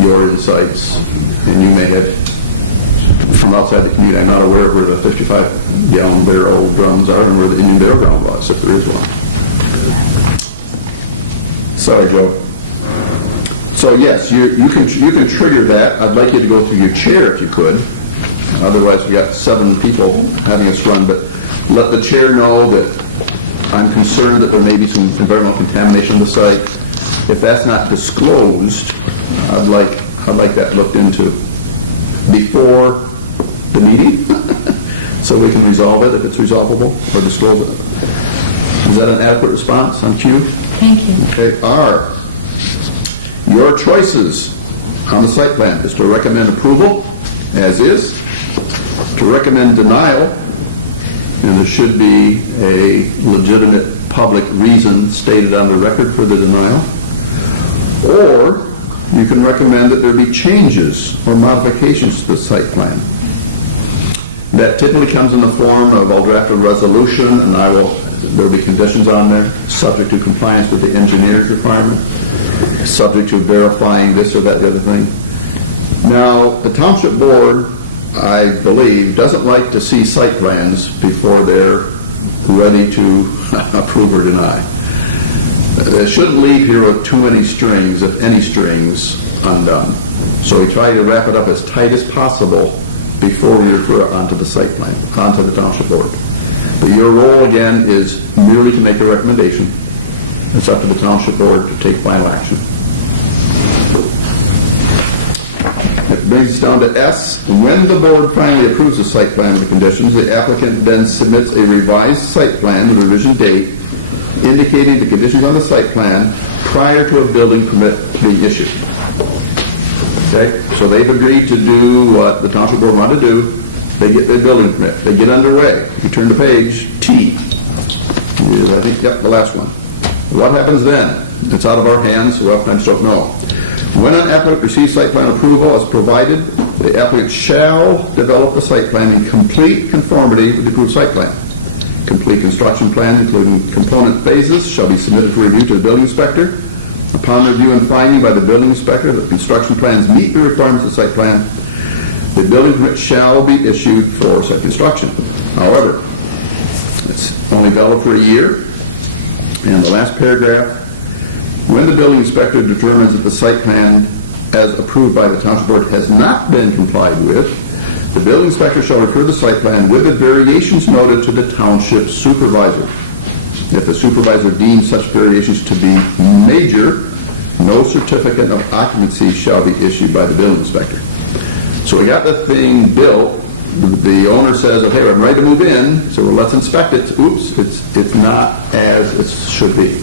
your insights, and you may have, from outside the community, I'm not aware of where the 55-gallon barrel drums are and where the Indian barrel ground was, if there is one. Sorry, Joe. So yes, you can trigger that. I'd like you to go through your chair if you could. Otherwise, we got 7 people having us run. But let the chair know that I'm concerned that there may be some environmental contamination on the site. If that's not disclosed, I'd like that looked into before the meeting, so we can resolve it if it's resolvable, or disclose it. Is that an adequate response on Q? Thank you. Okay, R. Your choices on the site plan is to recommend approval, as is, to recommend denial, and there should be a legitimate public reason stated on the record for the denial, or you can recommend that there be changes or modifications to the site plan. That typically comes in the form of, I'll draft a resolution, and there'll be conditions on there, subject to compliance with the engineer's requirement, subject to verifying this or that, the other thing. Now, the Township Board, I believe, doesn't like to see site plans before they're ready to approve or deny. They shouldn't leave here with too many strings, if any strings, undone. So we try to wrap it up as tight as possible before we refer it onto the site plan, onto the Township Board. But your role, again, is merely to make a recommendation. It's up to the Township Board to take final action. It brings us down to S. When the board finally approves the site plan with the conditions, the applicant then submits a revised site plan with a revision date indicating the conditions on the site plan prior to a building permit being issued. Okay? So they've agreed to do what the Township Board wanted to do. They get their building permit. They get underway. You turn to page T. I think, yep, the last one. What happens then? It's out of our hands, so we oftentimes don't know. When an applicant receives site plan approval as provided, the applicant shall develop the site plan in complete conformity with the approved site plan. Complete construction plan, including component phases, shall be submitted for review to the building inspector. Upon review and finding by the building inspector that construction plans meet the requirements of the site plan, the building permit shall be issued for such construction. However, it's only valid for a year. And the last paragraph, when the building inspector determines that the site plan as approved by the Township Board has not been complied with, the building inspector shall refer the site plan with the variations noted to the Township supervisor. If the supervisor deems such variations to be major, no certificate of occupancy shall be issued by the building inspector. So we got the thing built. The owner says, okay, I'm ready to move in, so let's inspect it. Oops, it's not as it should be.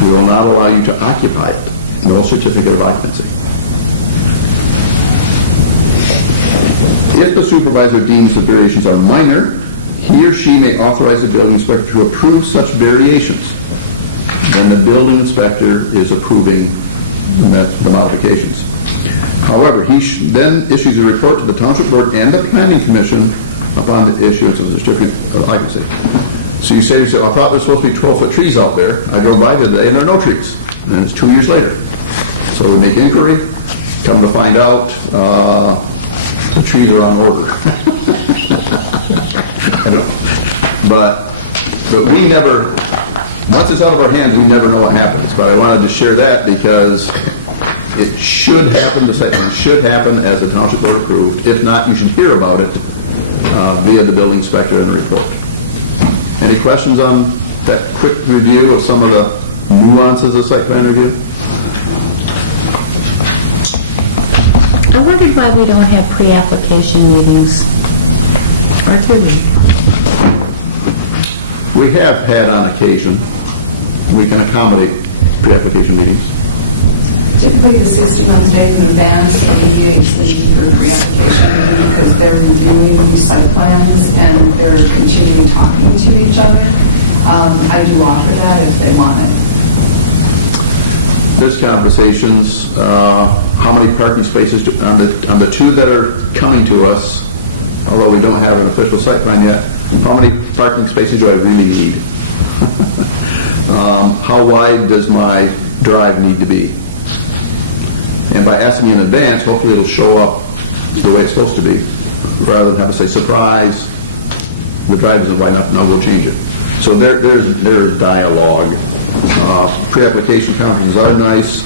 We will not allow you to occupy it. No certificate of occupancy. If the supervisor deems the variations are minor, he or she may authorize the building inspector to approve such variations. Then the building inspector is approving the modifications. However, he then issues a report to the Township Board and the Planning Commission upon the issuance of the certificate of occupancy. So you say to yourself, I thought there's supposed to be 12-foot trees out there. I drove by today and there are no trees. And it's 2 years later. So we make inquiry, come to find out the trees are on order. I don't know. But we never, once it's out of our hands, we never know what happens. But I wanted to share that because it should happen, the site plan should happen as the Township Board approved. If not, you should hear about it via the building inspector in the report. Any questions on that quick review of some of the nuances of site plan review? I wondered why we don't have pre-application meetings. Or do we? We have had on occasion. We can accommodate pre-application meetings. Typically, the 60 days in advance alleviates the need for pre-application review because they're reviewing these site plans and they're continuing talking to each other. I do offer that if they want it. There's conversations, how many parking spaces on the two that are coming to us, although we don't have an official site plan yet, how many parking spaces do I really need? How wide does my drive need to be? And by asking in advance, hopefully it'll show up the way it's supposed to be, rather than have to say, surprise, the drive isn't wide enough, now we'll change it. So there's dialogue. Pre-application conferences are nice.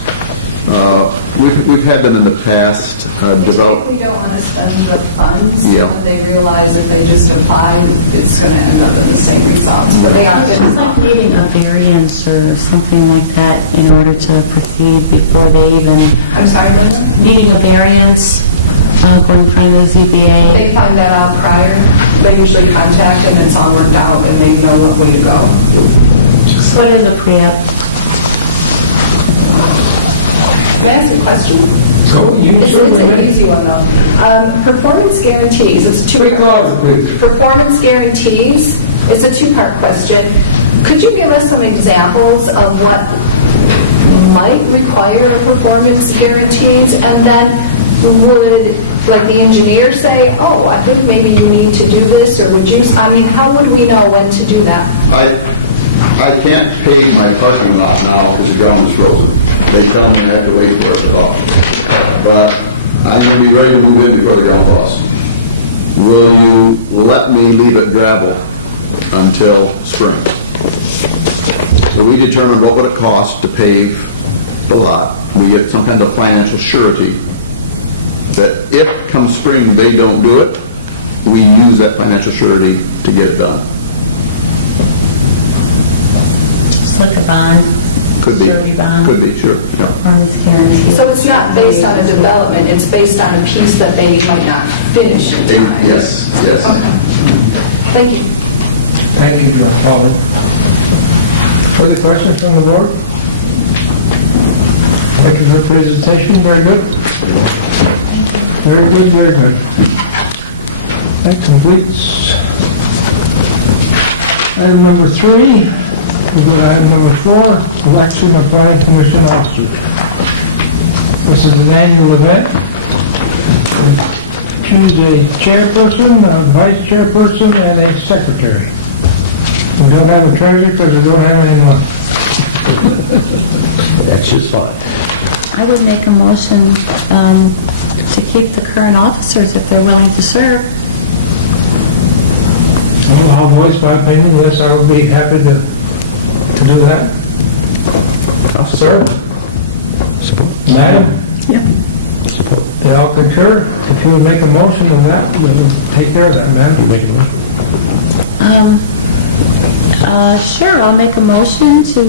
We've had them in the past develop. They don't want to spend the funds. Yeah. And they realize if they just apply, it's going to end up in the same results. But they aren't. It's like needing a variance or something like that in order to proceed before they even... I'm sorry, Linda? Needing a variance, going in front of the ZBA. They find that out prior. They usually contact and it's all worked out and they know what way to go. What is a pre-app? Can I ask a question? So you It's an easy one though. Performance guarantees, it's performance guarantees, it's a two-part question. Could you give us some examples of what might require a performance guarantees? And then would, like the engineer say, oh, I think maybe you need to do this, or would you, I mean, how would we know when to do that? I can't pave my parking lot now because the ground is frozen. They tell me I have to wait for it to thaw. But I'm going to be ready to move in before the ground thaws. Will you let me leave it gravel until spring? So we determined what would it cost to pave the lot. We get some kind of financial surety that if come spring they don't do it, we use that financial surety to get it done. Just like a bond. Could be. Surety bond. Could be, sure. Yeah. Performance guarantee. So it's not based on a development, it's based on a piece that they might not finish in time? Yes, yes. Okay. Thank you. Thank you, John Paul. Further questions from the board? Thank you for the presentation, very good. Very good, very good. That completes item number 3. We go to item number 4, election of planning commission officers. This is an annual event. We choose a chairperson, a vice chairperson, and a secretary. We don't have a treasurer because we don't have any money. That's just fine. I would make a motion to keep the current officers if they're willing to serve. Well, I'll voice my opinion, yes, I would be happy to do that. Sir? Support. Madam? Yeah. Support. They all concur? If you would make a motion on that, we will take care of that, ma'am. You make a motion? Sure, I'll make a motion to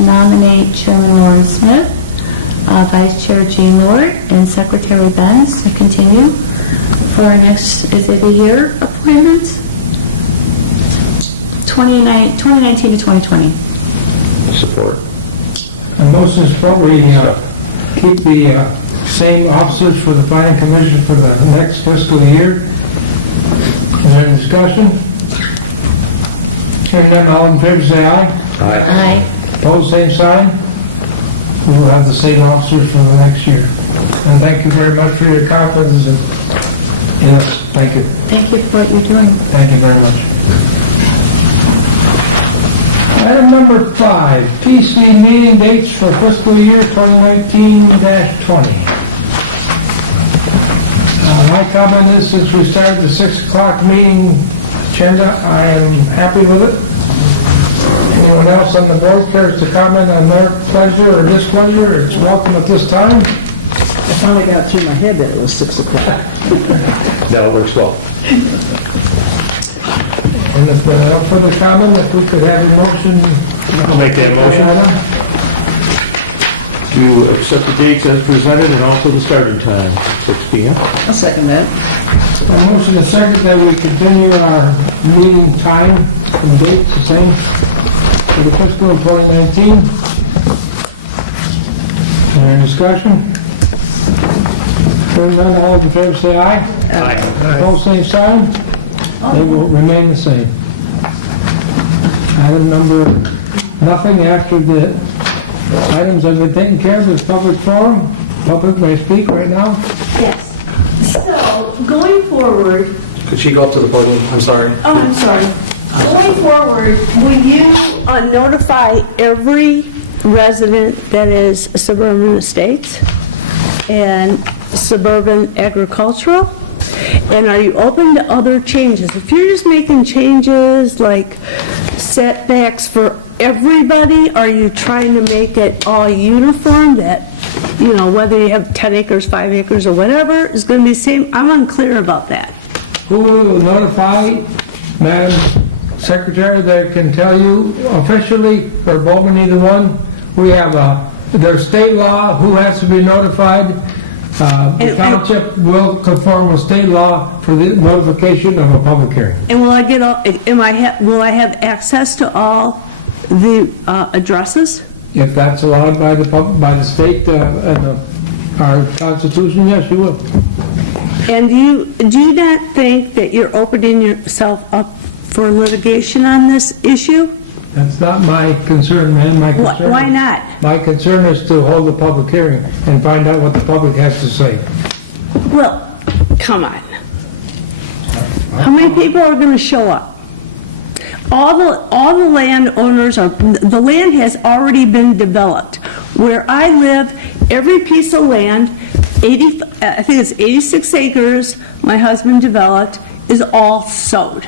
nominate Chairman Warren Smith, Vice Chair Jean Lord, and Secretary Benz to continue for our next, is it a year appointment? 2019 to 2020. Support. A motion is for we keep the same officers for the planning commission for the next fiscal year. Is there any discussion? Hearing none, all in favor say aye. Aye. Opposed, same sign. We will have the same officers for the next year. And thank you very much for your confidence. And yes, thank you. Thank you for what you're doing. Thank you very much. Item number 5, PC meeting dates for fiscal year 2019-20. My comment is, since we started the 6 o'clock meeting agenda, I am happy with it. Anyone else on the board cares to comment on their pleasure or displeasure? It's welcome at this time. I finally got through my head that it was 6 o'clock. That works well. And if no further comment, if we could have a motion. I'll make that motion. To accept the dates as presented and also the starting time, 6 p.m. I'll second that. A motion to second that we continue our meeting time and dates the same for the fiscal 2019. Any discussion? Hearing none, all in favor say aye. Aye. Opposed, same sign. They will remain the same. Item number, nothing after the items have been taken care of is public forum. Public may speak right now. Yes. So, going forward, Could she go up to the podium? I'm sorry. oh, I'm sorry. Going forward, will you notify every resident that is Suburban Estates and Suburban Agricultural? And are you open to other changes? If you're just making changes like setbacks for everybody, are you trying to make it all uniform that, you know, whether you have 10 acres, 5 acres, or whatever, is going to be the same? I'm unclear about that. Who will notify, Madam Secretary, that can tell you officially, or Bowman, either one? We have there's state law, who has to be notified. The township will conform with state law for the notification of a public hearing. And will I get all, will I have access to all the addresses? If that's allowed by the state and our constitution, yes, you will. And do you not think that you're opening yourself up for litigation on this issue? That's not my concern, ma'am. My concern. Why not? My concern is to hold a public hearing and find out what the public has to say. Well, come on. How many people are going to show up? All the landowners the land has already been developed. Where I live, every piece of land, I think it's 86 acres, my husband developed, is all sold.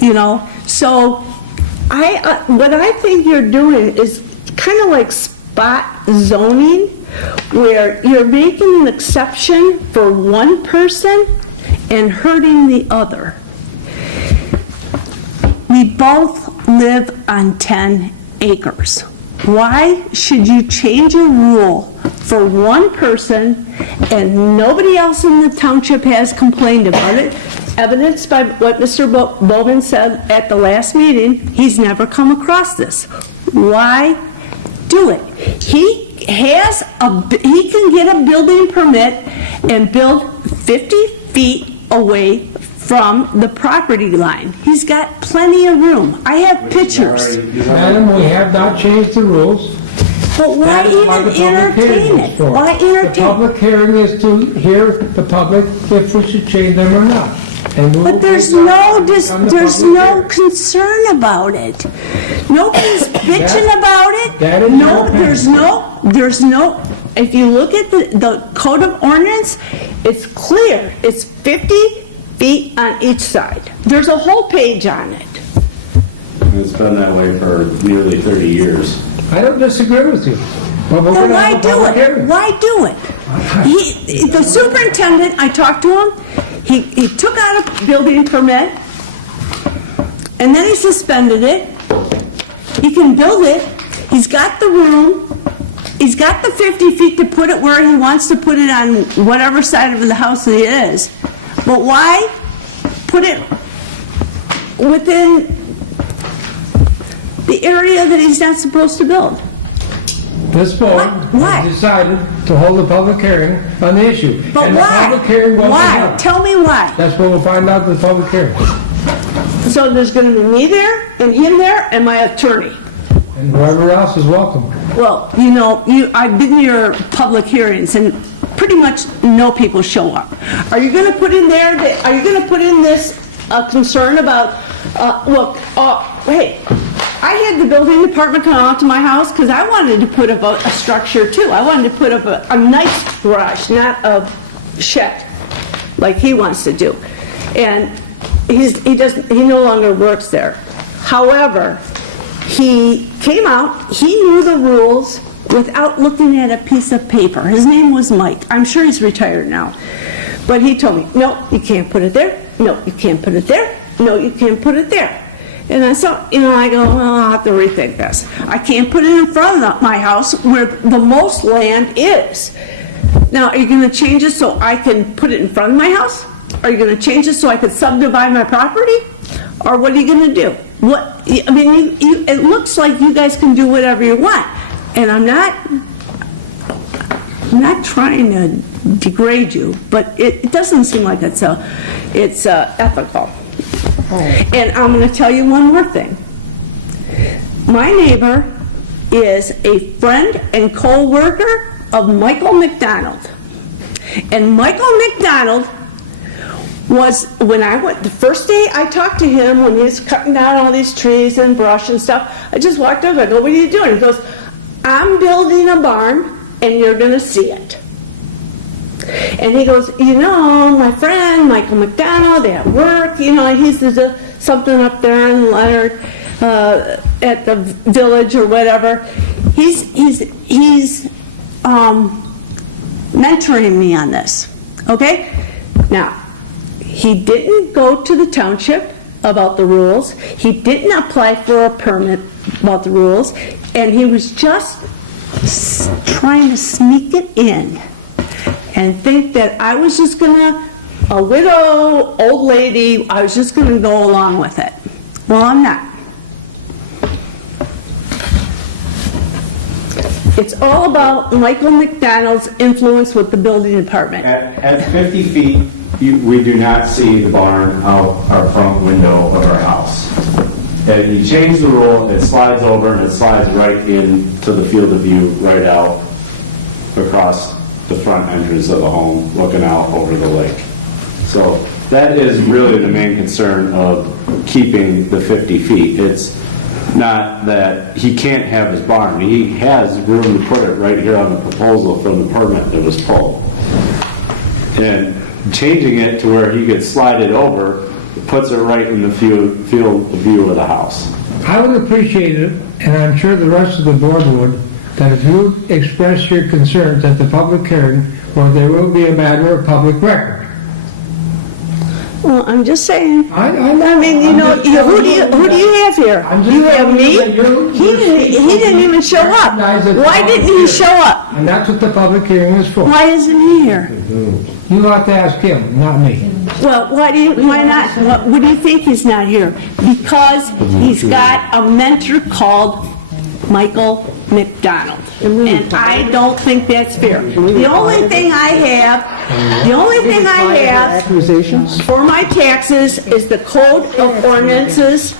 You know, so what I think you're doing is kind of like spot zoning, where you're making an exception for one person and hurting the other. We both live on 10 acres. Why should you change a rule for one person and nobody else in the township has complained about it? Evidenced by what Mr. Bowman said at the last meeting, he's never come across this. Why do it? He can get a building permit and build 50 feet away from the property line. He's got plenty of room. I have pictures. Madam, we have not changed the rules. But why even entertain it? Why entertain? The public hearing is to hear the public if we should change them or not. But there's no concern about it. Nobody's bitching about it. No, there's no, if you look at the code of ordinance, it's clear. It's 50 feet on each side. There's a whole page on it. It's been that way for nearly 30 years. I don't disagree with you. Then why do it? Why do it? The superintendent, I talked to him, he took out a building permit, and then he suspended it. He can build it. He's got the room. He's got the 50 feet to put it where he wants to put it on whatever side of the house it is. But why put it within the area that he's not supposed to build? This board has decided to hold a public hearing on the issue. But why? Why? Tell me why. That's what we'll find out in the public hearing. So there's going to be me there, and him there, and my attorney. And whoever else is welcome. Well, you know, I've been to your public hearings, and pretty much no people show up. Are you going to put in there, are you going to put in this concern about, hey, I had the building department come out to my house because I wanted to put up a structure too. I wanted to put up a nice garage, not a shed like he wants to do. And he no longer works there. However, he came out, he knew the rules without looking at a piece of paper. His name was Mike. I'm sure he's retired now. But he told me, no, you can't put it there. No, you can't put it there. No, you can't put it there. And I saw, I go, well, I'll have to rethink this. I can't put it in front of my house where the most land is. Now, are you going to change it so I can put it in front of my house? Are you going to change it so I could subdivide my property? Or what are you going to do? It looks like you guys can do whatever you want. and I'm not trying to degrade you, but it doesn't seem like it's ethical. And I'm going to tell you one more thing. My neighbor is a friend and co-worker of Michael McDonald. And Michael McDonald was, when I went, the first day I talked to him, when he was cutting down all these trees and brush and stuff, I just walked over, I go, what are you doing? He goes, I'm building a barn and you're going to see it. And he goes, my friend, Michael McDonald, at work, he's something up there in Leonard, at the village or whatever. He's mentoring me on this, okay? Now, he didn't go to the township about the rules. He didn't apply for a permit about the rules, and he was just trying to sneak it in and think that I was just gonna, a widow, old lady, I was just gonna go along with it. Well, I'm not. It's all about Michael McDonald's influence with the building department. At 50 feet, we do not see the barn out our front window of our house. And you change the rule, it slides over and it slides right into the field of view, right out across the front entrance of the home, looking out over the lake. So that is really the main concern of keeping the 50 feet. It's not that he can't have his barn. He has room to put it right here on the proposal from the permit that was pulled. And changing it to where he could slide it over, puts it right in the field of view of the house. I would appreciate it, and I'm sure the rest of the board would, that if you express your concerns at the public hearing, or there will be a matter of public record. Well, I'm just saying. I mean, who do you have here? You have me? He didn't even show up. Why didn't he show up? And that's what the public hearing is for. Why isn't he here? You have to ask him, not me. Well, why not? What do you think he's not here? Because he's got a mentor called Michael McDonald. And I don't think that's fair. The only thing I have for my taxes is the code of ordinances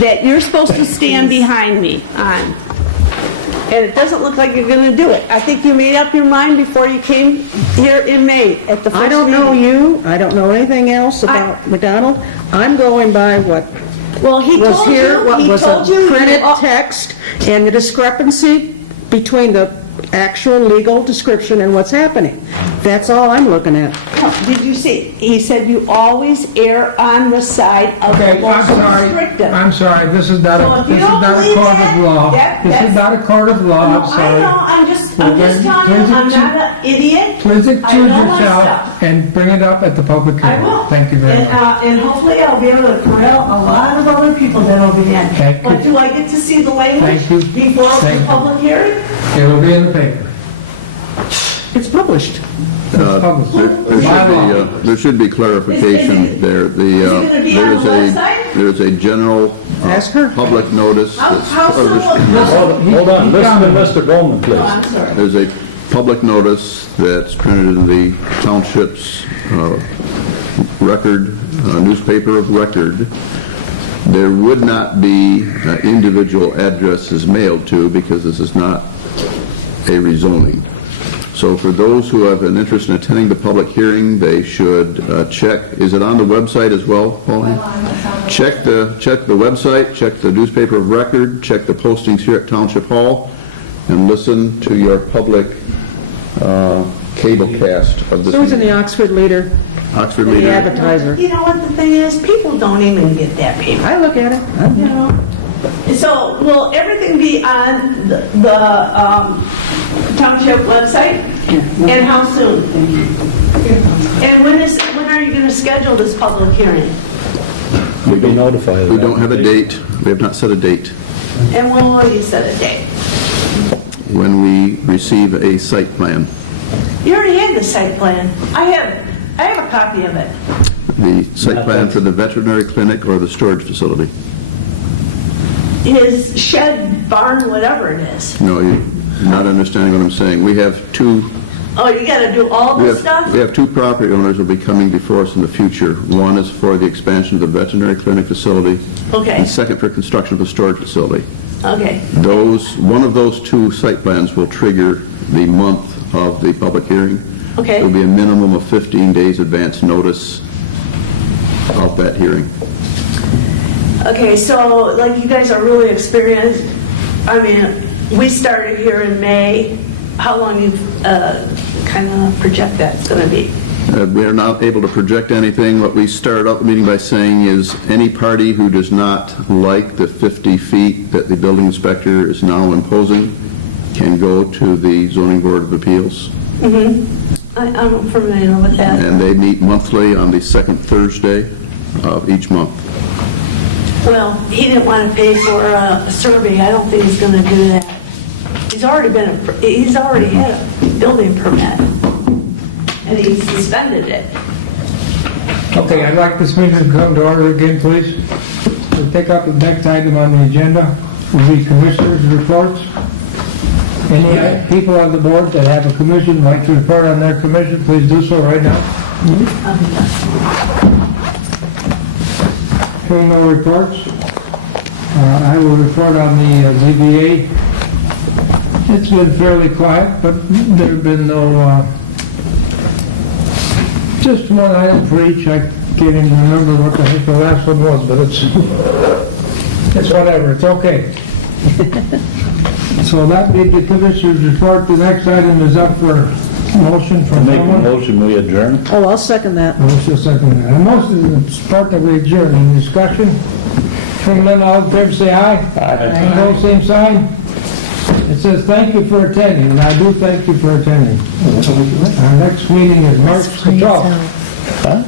that you're supposed to stand behind me on. And it doesn't look like you're going to do it. I think you made up your mind before you came here in May at the first I don't know meeting. you, I don't know anything else about McDonald. I'm going by what Well, he was told here, you, what he was told a you, printed text, and the discrepancy between the actual legal description and what's happening. That's all I'm looking at. No, did you see? He said you always err on the side of the Okay, most restrictive. I'm sorry, this is not So a if you don't court believe of that, law. This is not a court of law, I'm I sorry. know, I'm just telling you, I'm not an idiot. Please I excuse know my yourself stuff. and bring it up at the public I hearing. will. Thank you very much. And hopefully I'll be able to corral a lot of other people that'll be in. Thank you. But do I get to see the language Thank you. before Thank the you. public hearing? It'll be in the paper. It's published. It's published. There should be clarification there. gonna be on the website? There's a general Ask her. public notice. that's How soon will published. Hold on, listen to Mr. Bowman, Oh, please. I'm sorry. There's a public notice that's printed in the township's record, newspaper of record. There would not be individual addresses mailed to because this is not a rezoning. So for those who have an interest in attending the public hearing, they should check, is it on the website as well, Pauline? Check the website, check the newspaper of record, check the postings here at Township Hall, and listen to your public cable cast of this So it's in the meeting. Oxford Leader, Oxford the Leader. advertiser. You know what the thing is? People don't even get that paper. I look at it. You know? So will everything be on the township website? And how soon? And when are you going to schedule this public hearing? We'll be notified of We that. don't have a date. We have not set a date. And when will you set a date? When we receive a site plan. You already had the site plan. I have a copy of it. The site plan for the veterinary clinic or the storage facility. his shed, barn, whatever it is. No, you're not understanding what I'm saying. We have two, Oh, you gotta do all this stuff? we have two property owners who will be coming before us in the future. One is for the expansion of the veterinary clinic facility. Okay, And second for construction of the storage facility. okay. One of those two site plans will trigger the month of the public hearing. Okay. It will be a minimum of 15 days advance notice of that hearing. Okay, so like you guys are really experienced. I mean, we started here in May. How long you kind of project that's going to be? We are not able to project anything. What we started out the meeting by saying is any party who does not like the 50 feet that the building inspector is now imposing can go to the zoning board of appeals. I'm familiar with that. And they meet monthly on the second Thursday of each month. Well, he didn't want to pay for a survey. I don't think he's going to do that. He's already had a building permit, and he suspended it. Okay, I'd like this meeting to come to order again, please. We'll take up the next item on the agenda, will be commissioners' reports. Any people on the board that have a commission, like to report on their commission, please do so right now. Hearing no reports, I will report on the ZBA. It's been fairly quiet, but there have been no, just one item for each. I can't even remember what the heck the last one was, but it's whatever, it's okay. So that being the commissioner's report, the next item is up for motion from Make a someone. motion, we adjourn. Oh, I'll second that. Motion second. A motion is part that we adjourn. Any discussion? Hearing none, all in favor say aye. Aye. Opposed, same sign. It says thank you for attending, and I do thank you for attending. Our next meeting is March the 12th. Huh?